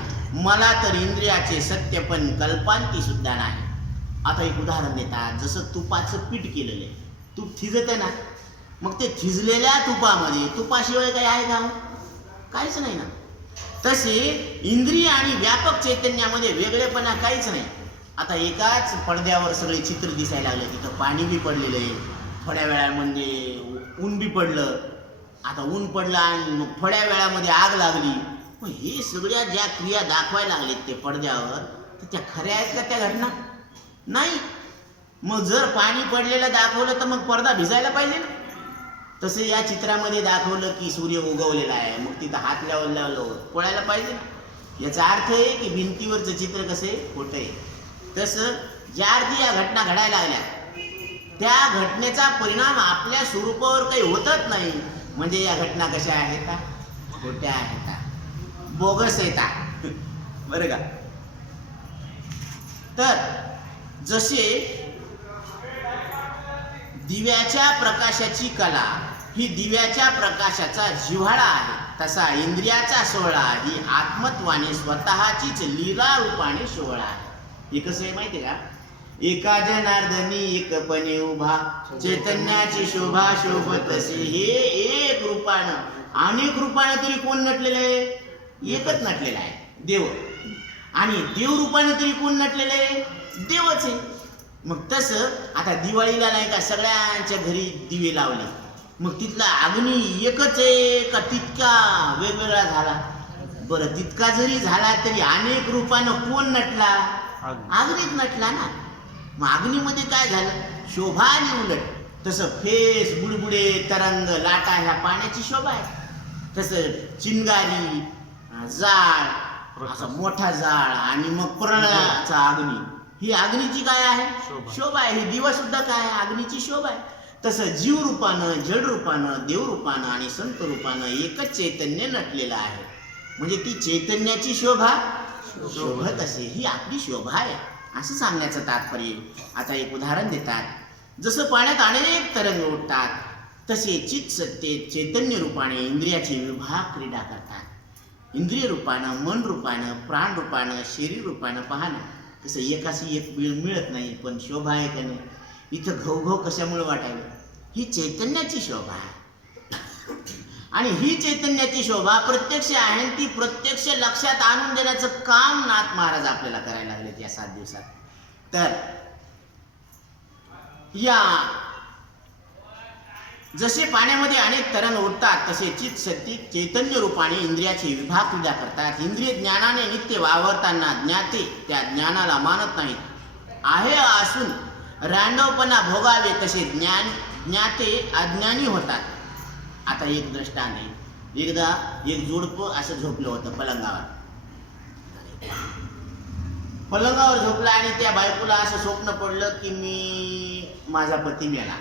मला तर इंद्रियाचे सत्य पण कल्पांती सुद्धा नाही. आता एक उदाहरण देतात, जसं तुपाचं पीठ केलेलं आहे, तूप थिजत आहे ना, मग ते थिजलेल्या तुपामध्ये तुपाशिवाय काही आहे का? काहीच नाही ना. तसे इंद्रिय आणि व्यापक चैतन्यामध्ये वेगळेपणा काहीच नाही. आता एकाच पडद्यावर सगळे चित्र दिसायला लागले, तिथं पाणी बी पडलेलं आहे, थोड्या वेळामध्ये ऊन बी पडलं, आता ऊन पडलं आणि मग थोड्या वेळामध्ये आग लागली. मग हे सगळ्या ज्या क्रिया दाखवायला लागलेत ते पडद्यावर, तर त्या खऱ्या आहेत का त्या घटना? नाही. मग जर पाणी पडलेलं दाखवलं तर मग पडदा भिजायला पाहिजे ना. तसं या चित्रामध्ये दाखवलं की सूर्य उगवलेला आहे, मग तिथं हात लावलं पळायला पाहिजे ना. याचा अर्थ आहे की भिंतीवरचं चित्र कसे खोटं आहे. तसं ज्या अर्थी या घटना घडायला लागल्या त्या घटनेचा परिणाम आपल्या स्वरूपावर काही होतच नाही, म्हणजे या घटना कशा आहेत का? खोट्या आहेत का? बोगस आहेत बरं का. तर जसे दिव्याच्या प्रकाशाची कला ही दिव्याच्या प्रकाशाचा जिव्हाळा आहे, तसा इंद्रियाचा सोहळा ही आत्मत्वाने स्वतःचीच लीला रूपाने सोहळा आहे. हे कसं आहे माहिती आहे का? एका जनार्दनी एकपणे उभा चैतन्याची शोभा शोभतसे. हे एक रूपानं अनेक रूपानं तरी कोण नटलेलं आहे? एकच नटलेला आहे, देव. आणि देव रूपानं तरी कोण नटलेलं आहे? देवच आहे. मग तसं आता दिवाळीला नाही का सगळ्यांच्या घरी दिवे लावले, मग तिथला अग्नी एकच आहे का तितका वेगवेगळा झाला? बरं, तितका जरी झाला तरी अनेक रूपानं कोण नटला? अग्नीच नटला ना. मग अग्नीमध्ये काय झालं? शोभा आली उलट. तसं फेस, बुडबुडे, तरंग, लाटा ह्या पाण्याची शोभा आहे. तसं चिंगारी, जाळ, असा मोठा जाळ आणि मग प्रलयाचा अग्नी, ही अग्नीची काय आहे? शोभा आहे. ही दिवा सुद्धा काय आहे? अग्नीची शोभा आहे. तसं जीव रूपानं, जड रूपानं, देव रूपानं आणि संत रूपानं एकच चैतन्य नटलेलं आहे, म्हणजे ती चैतन्याची शोभा शोभत असे. ही आपली शोभा आहे असं सांगण्याचं तात्पर्य. आता एक उदाहरण देतात, जसं पाण्यात अनेक तरंग उठतात तसे चित सत्ते चैतन्य रूपाने इंद्रियाची विभाग क्रीडा करतात. इंद्रिय रूपानं, मन रूपानं, प्राण रूपानं, शरीर रूपानं पहा ना, तसं एकाशी एक मिळत नाही, पण शोभा आहे का नाही? इथं घवघव कशामुळे वाटायला? ही चैतन्याची शोभा आहे. आणि ही चैतन्याची शोभा प्रत्यक्ष आहे, ती प्रत्यक्ष लक्षात आणून देण्याचं काम नाथ महाराज आपल्याला करायला लागलेत या 7 दिवसात. तर या जसे पाण्यामध्ये अनेक तरंग उठतात तसे चित सत्ती चैतन्य रूपाने इंद्रियाची विभाग क्रीडा करतात. इंद्रिय ज्ञानाने नित्य वावरताना ज्ञाते त्या ज्ञानाला मानत नाहीत. आहे असून रांडवपणा भोगावे तसे ज्ञाते अज्ञानी होतात. आता एक दृष्टांत आहे. एकदा एक जोडपं असं झोपलं होतं पलंगावर झोपला आणि त्या बायकोला असं स्वप्न पडलं की माझा पती मेला.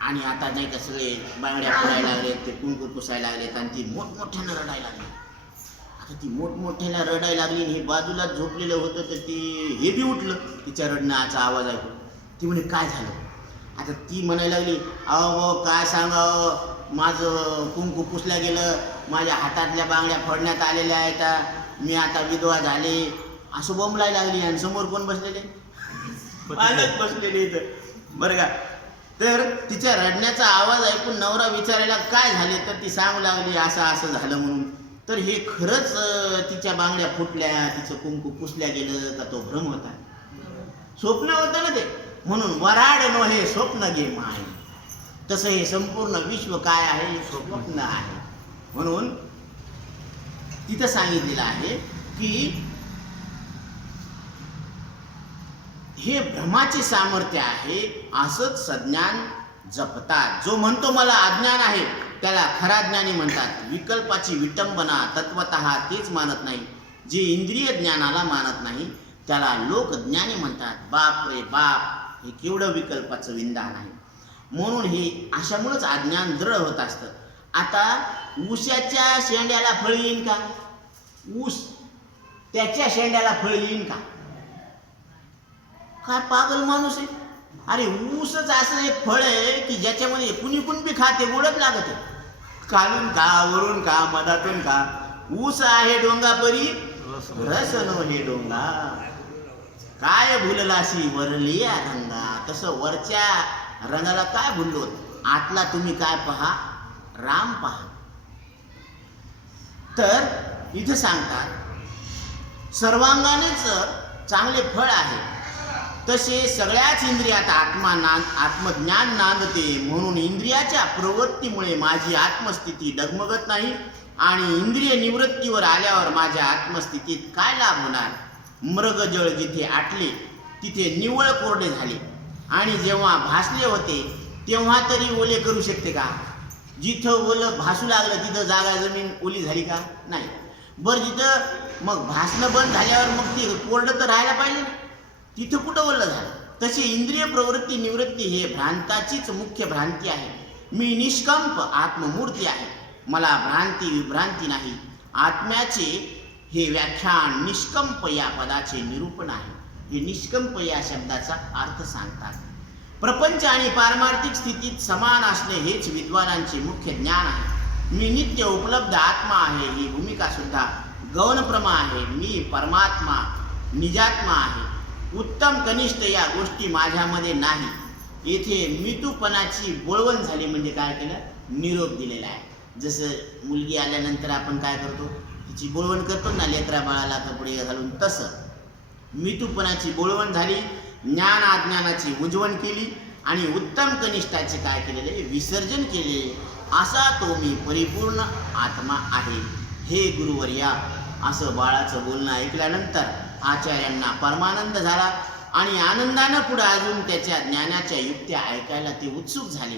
आणि आता नाही का सगळे बांगड्या फोडायला लागलेत, ते कुंकू पुसायला लागलेत आणि ती मोठमोठ्यानं रडायला लागली. आता ती मोठमोठ्याला रडायला लागली आणि हे बाजूला झोपलेलं होतं तर हे बी उठलं तिच्या रडण्याचा आवाज ऐकून. ती म्हणे काय झालं? आता ती म्हणायला लागली, अहो काय सांगावं, माझं कुंकू पुसल्या गेलं, माझ्या हातातल्या बांगड्या फोडण्यात आलेल्या आहेत, मी आता विधवा झाले, असं बोंबलायला लागली. आणि समोर कोण बसलेले? पालक बसलेले इथं. बरं का. तर तिच्या रडण्याचा आवाज ऐकून नवरा विचारायला काय झाले, तर ती सांगू लागली असं असं झालं म्हणून. तर हे खरंच तिच्या बांगड्या फुटल्या, तिचं कुंकू पुसल्या गेलं का तो भ्रम होता, स्वप्न होतं ना ते. म्हणून वराड नव्हे स्वप्न गे माय, तसं हे संपूर्ण विश्व काय आहे, स्वप्न आहे. म्हणून तिथं सांगितलेलं आहे की हे भ्रमाचे सामर्थ्य आहे, असंच सज्ञान जपतात. जो म्हणतो मला अज्ञान आहे त्याला खरा ज्ञानी म्हणतात. विकल्पाची विटंबना तत्वतः तेच मानत नाही. जे इंद्रिय ज्ञानाला मानत नाही त्याला लोक ज्ञानी म्हणतात. बाप रे बाप, हे केवढं विकल्पाचं विंदान आहे. म्हणून हे अशामुळेच अज्ञान दृढ होत असतं. आता ऊसाच्या शेंड्याला फळ येईन का? ऊस त्याच्या शेंड्याला फळ येईन का? काय पागल माणूस आहे. अरे ऊसच असं एक फळ आहे की ज्याच्यामध्ये कुणी बी खाते, गोडच लागत आहे. खालून खा, वरून खा, मधातून खा. ऊस आहे डोंगापरी, रस नो हे डोंगा. काय भुललाशी वरली या रंगा. तसं वरच्या रंगाला काय भुललो, आतला तुम्ही काय पहा, राम पहा. तर इथं सांगतात सर्वांगानेच चांगले फळ आहे, तसे सगळ्याच इंद्रियात आत्मज्ञान नांदते. म्हणून इंद्रियाच्या प्रवृत्तीमुळे माझी आत्मस्थिती डगमगत नाही आणि इंद्रिय निवृत्तीवर आल्यावर माझ्या आत्मस्थितीत काय लाभ होणार. मृगजळ जिथे आटले तिथे निव्वळ कोरडे झाले आणि जेव्हा भासले होते तेव्हा तरी ओले करू शकते का? जिथं ओलं भासू लागलं तिथं जागा जमीन ओली झाली का? नाही. बरं जिथं मग भासणं बंद झाल्यावर मग ती कोरडं तर राहायला पाहिजे, तिथं कुठं ओलं झालं. तसे इंद्रिय प्रवृत्ती निवृत्ती हे भ्रांताचीच मुख्य भ्रांती आहे. मी निष्कंप आत्ममूर्ती आहे, मला भ्रांती विभ्रांती नाही. आत्म्याचे हे व्याख्यान निष्कंप या पदाचे निरूपण आहे. हे निष्कंप या शब्दाचा अर्थ सांगतात. प्रपंच आणि पारमार्थिक स्थितीत समान असणे हेच विद्वानांचे मुख्य ज्ञान आहे. मी नित्य उपलब्ध आत्मा आहे ही भूमिका सुद्धा गौणप्रमा आहे. मी परमात्मा निजात्मा आहे. उत्तम कनिष्ठ या गोष्टी माझ्यामध्ये नाही. येथे मितूपणाची बोळवण झाली म्हणजे काय केलं, निरोप दिलेला आहे. जसं मुलगी आल्यानंतर आपण काय करतो, तिची बोळवण करतो ना लेकरा बाळाला कपडे घालून, तसं मितूपणाची बोळवण झाली, ज्ञान अज्ञानाची उजवण केली आणि उत्तम कनिष्ठाचे काय केलेले, विसर्जन केलेले. असा तो मी परिपूर्ण आत्मा आहे. हे गुरुवर्या, असं बाळाचं बोलणं ऐकल्यानंतर आचार्यांना परमानंद झाला आणि आनंदानं पुढे अजून त्याच्या ज्ञानाच्या युक्त्या ऐकायला ते उत्सुक झाले.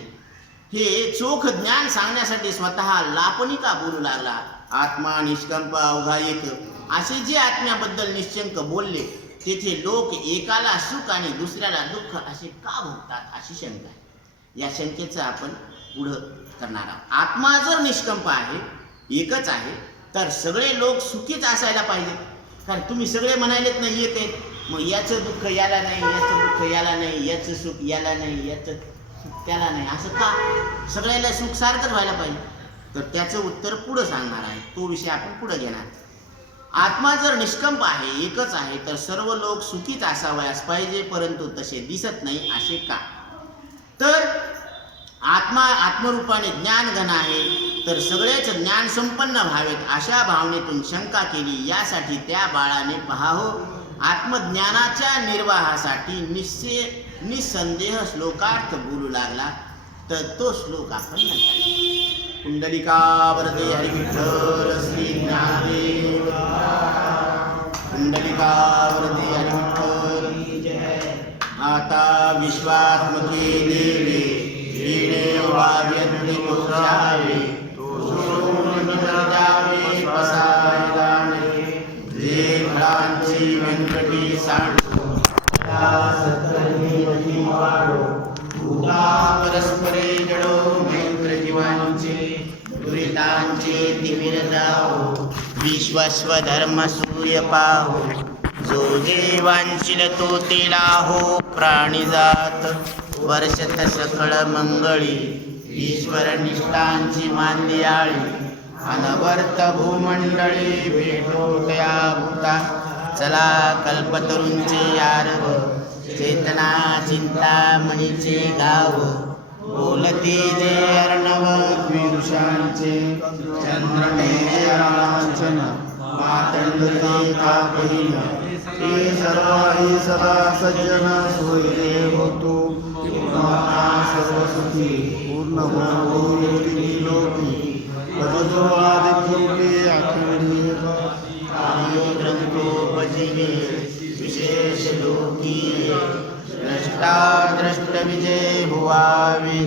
हे चोख ज्ञान सांगण्यासाठी स्वतः लापणिका बोलू लागला. आत्मा निष्कंप अवघा एक, असे जे आत्म्याबद्दल निश्चंक बोलले तेथे लोक एकाला सुख आणि दुसऱ्याला दुःख असे का भोगतात अशी शंका आहे. या शंकेचं आपण पुढं करणार आहोत. आत्मा जर निष्कंप आहे, एकच आहे, तर सगळे लोक सुखीच असायला पाहिजे. कारण तुम्ही सगळे म्हणालेत नाही एक आहेत, मग याचं दुःख याला नाही, याचं दुःख याला नाही, याचं सुख याला नाही, याचं सुख त्याला नाही, असं का? सगळ्याला सुख सारखंच व्हायला पाहिजे. तर त्याचं उत्तर पुढं सांगणार आहे, तो विषय आपण पुढं घेणार. आत्मा जर निष्कंप आहे, एकच आहे, तर सर्व लोक सुखीच असावयास पाहिजे, परंतु तसे दिसत नाही असे का? तर आत्मा आत्मरूपाने ज्ञानघन आहे, तर सगळेच ज्ञान संपन्न व्हावेत अशा भावनेतून शंका केली. यासाठी त्या बाळाने पहावो, आत्मज्ञानाच्या निर्वाहासाठी निसंदेह श्लोकार्थ बोलू लागला. तर तो श्लोक आपण म्हणतात. कुंडलिका वरदे हरी विठ्ठल श्री ज्ञानदेव, कुंडलिका वरदे हरी विठ्ठल. आता विश्वात्मके देवे वीणे वाव्यन्ते तोषावे, तोषून जावे पसायदाने, जे फळांची व्यंकटी सांडो, सत्कर्मी वही वाढो, भूता परस्परे जडो, मैत्र जीवांचे दुरितांचे तिमिर जाओ, विश्वस्वधर्म सूर्य पाहो, जो जे वांछिल तो तेला हो, प्राणीजात वर्षत सकळ मंगळी, ईश्वर निष्ठांची मांदियाळी, अनवर्त भूमंडळी भेटो तया भूता. चला कल्पतरूंचे आरव, चेतना चिंत चिंतामणीचे गाव बोलते जे अर्णव विदुषांचे चंद्रने लांछन मातंडते कापहीन ते सर्वाही सदा सज्जन सोयरे होतो पूर्णता सर्वसुखी पूर्ण होती लोकी भजतो आदित्योके अखंडीय आयो ग्रंथोपजीवे विशेष लोकी द्रष्टा दृष्ट विजय हुआवे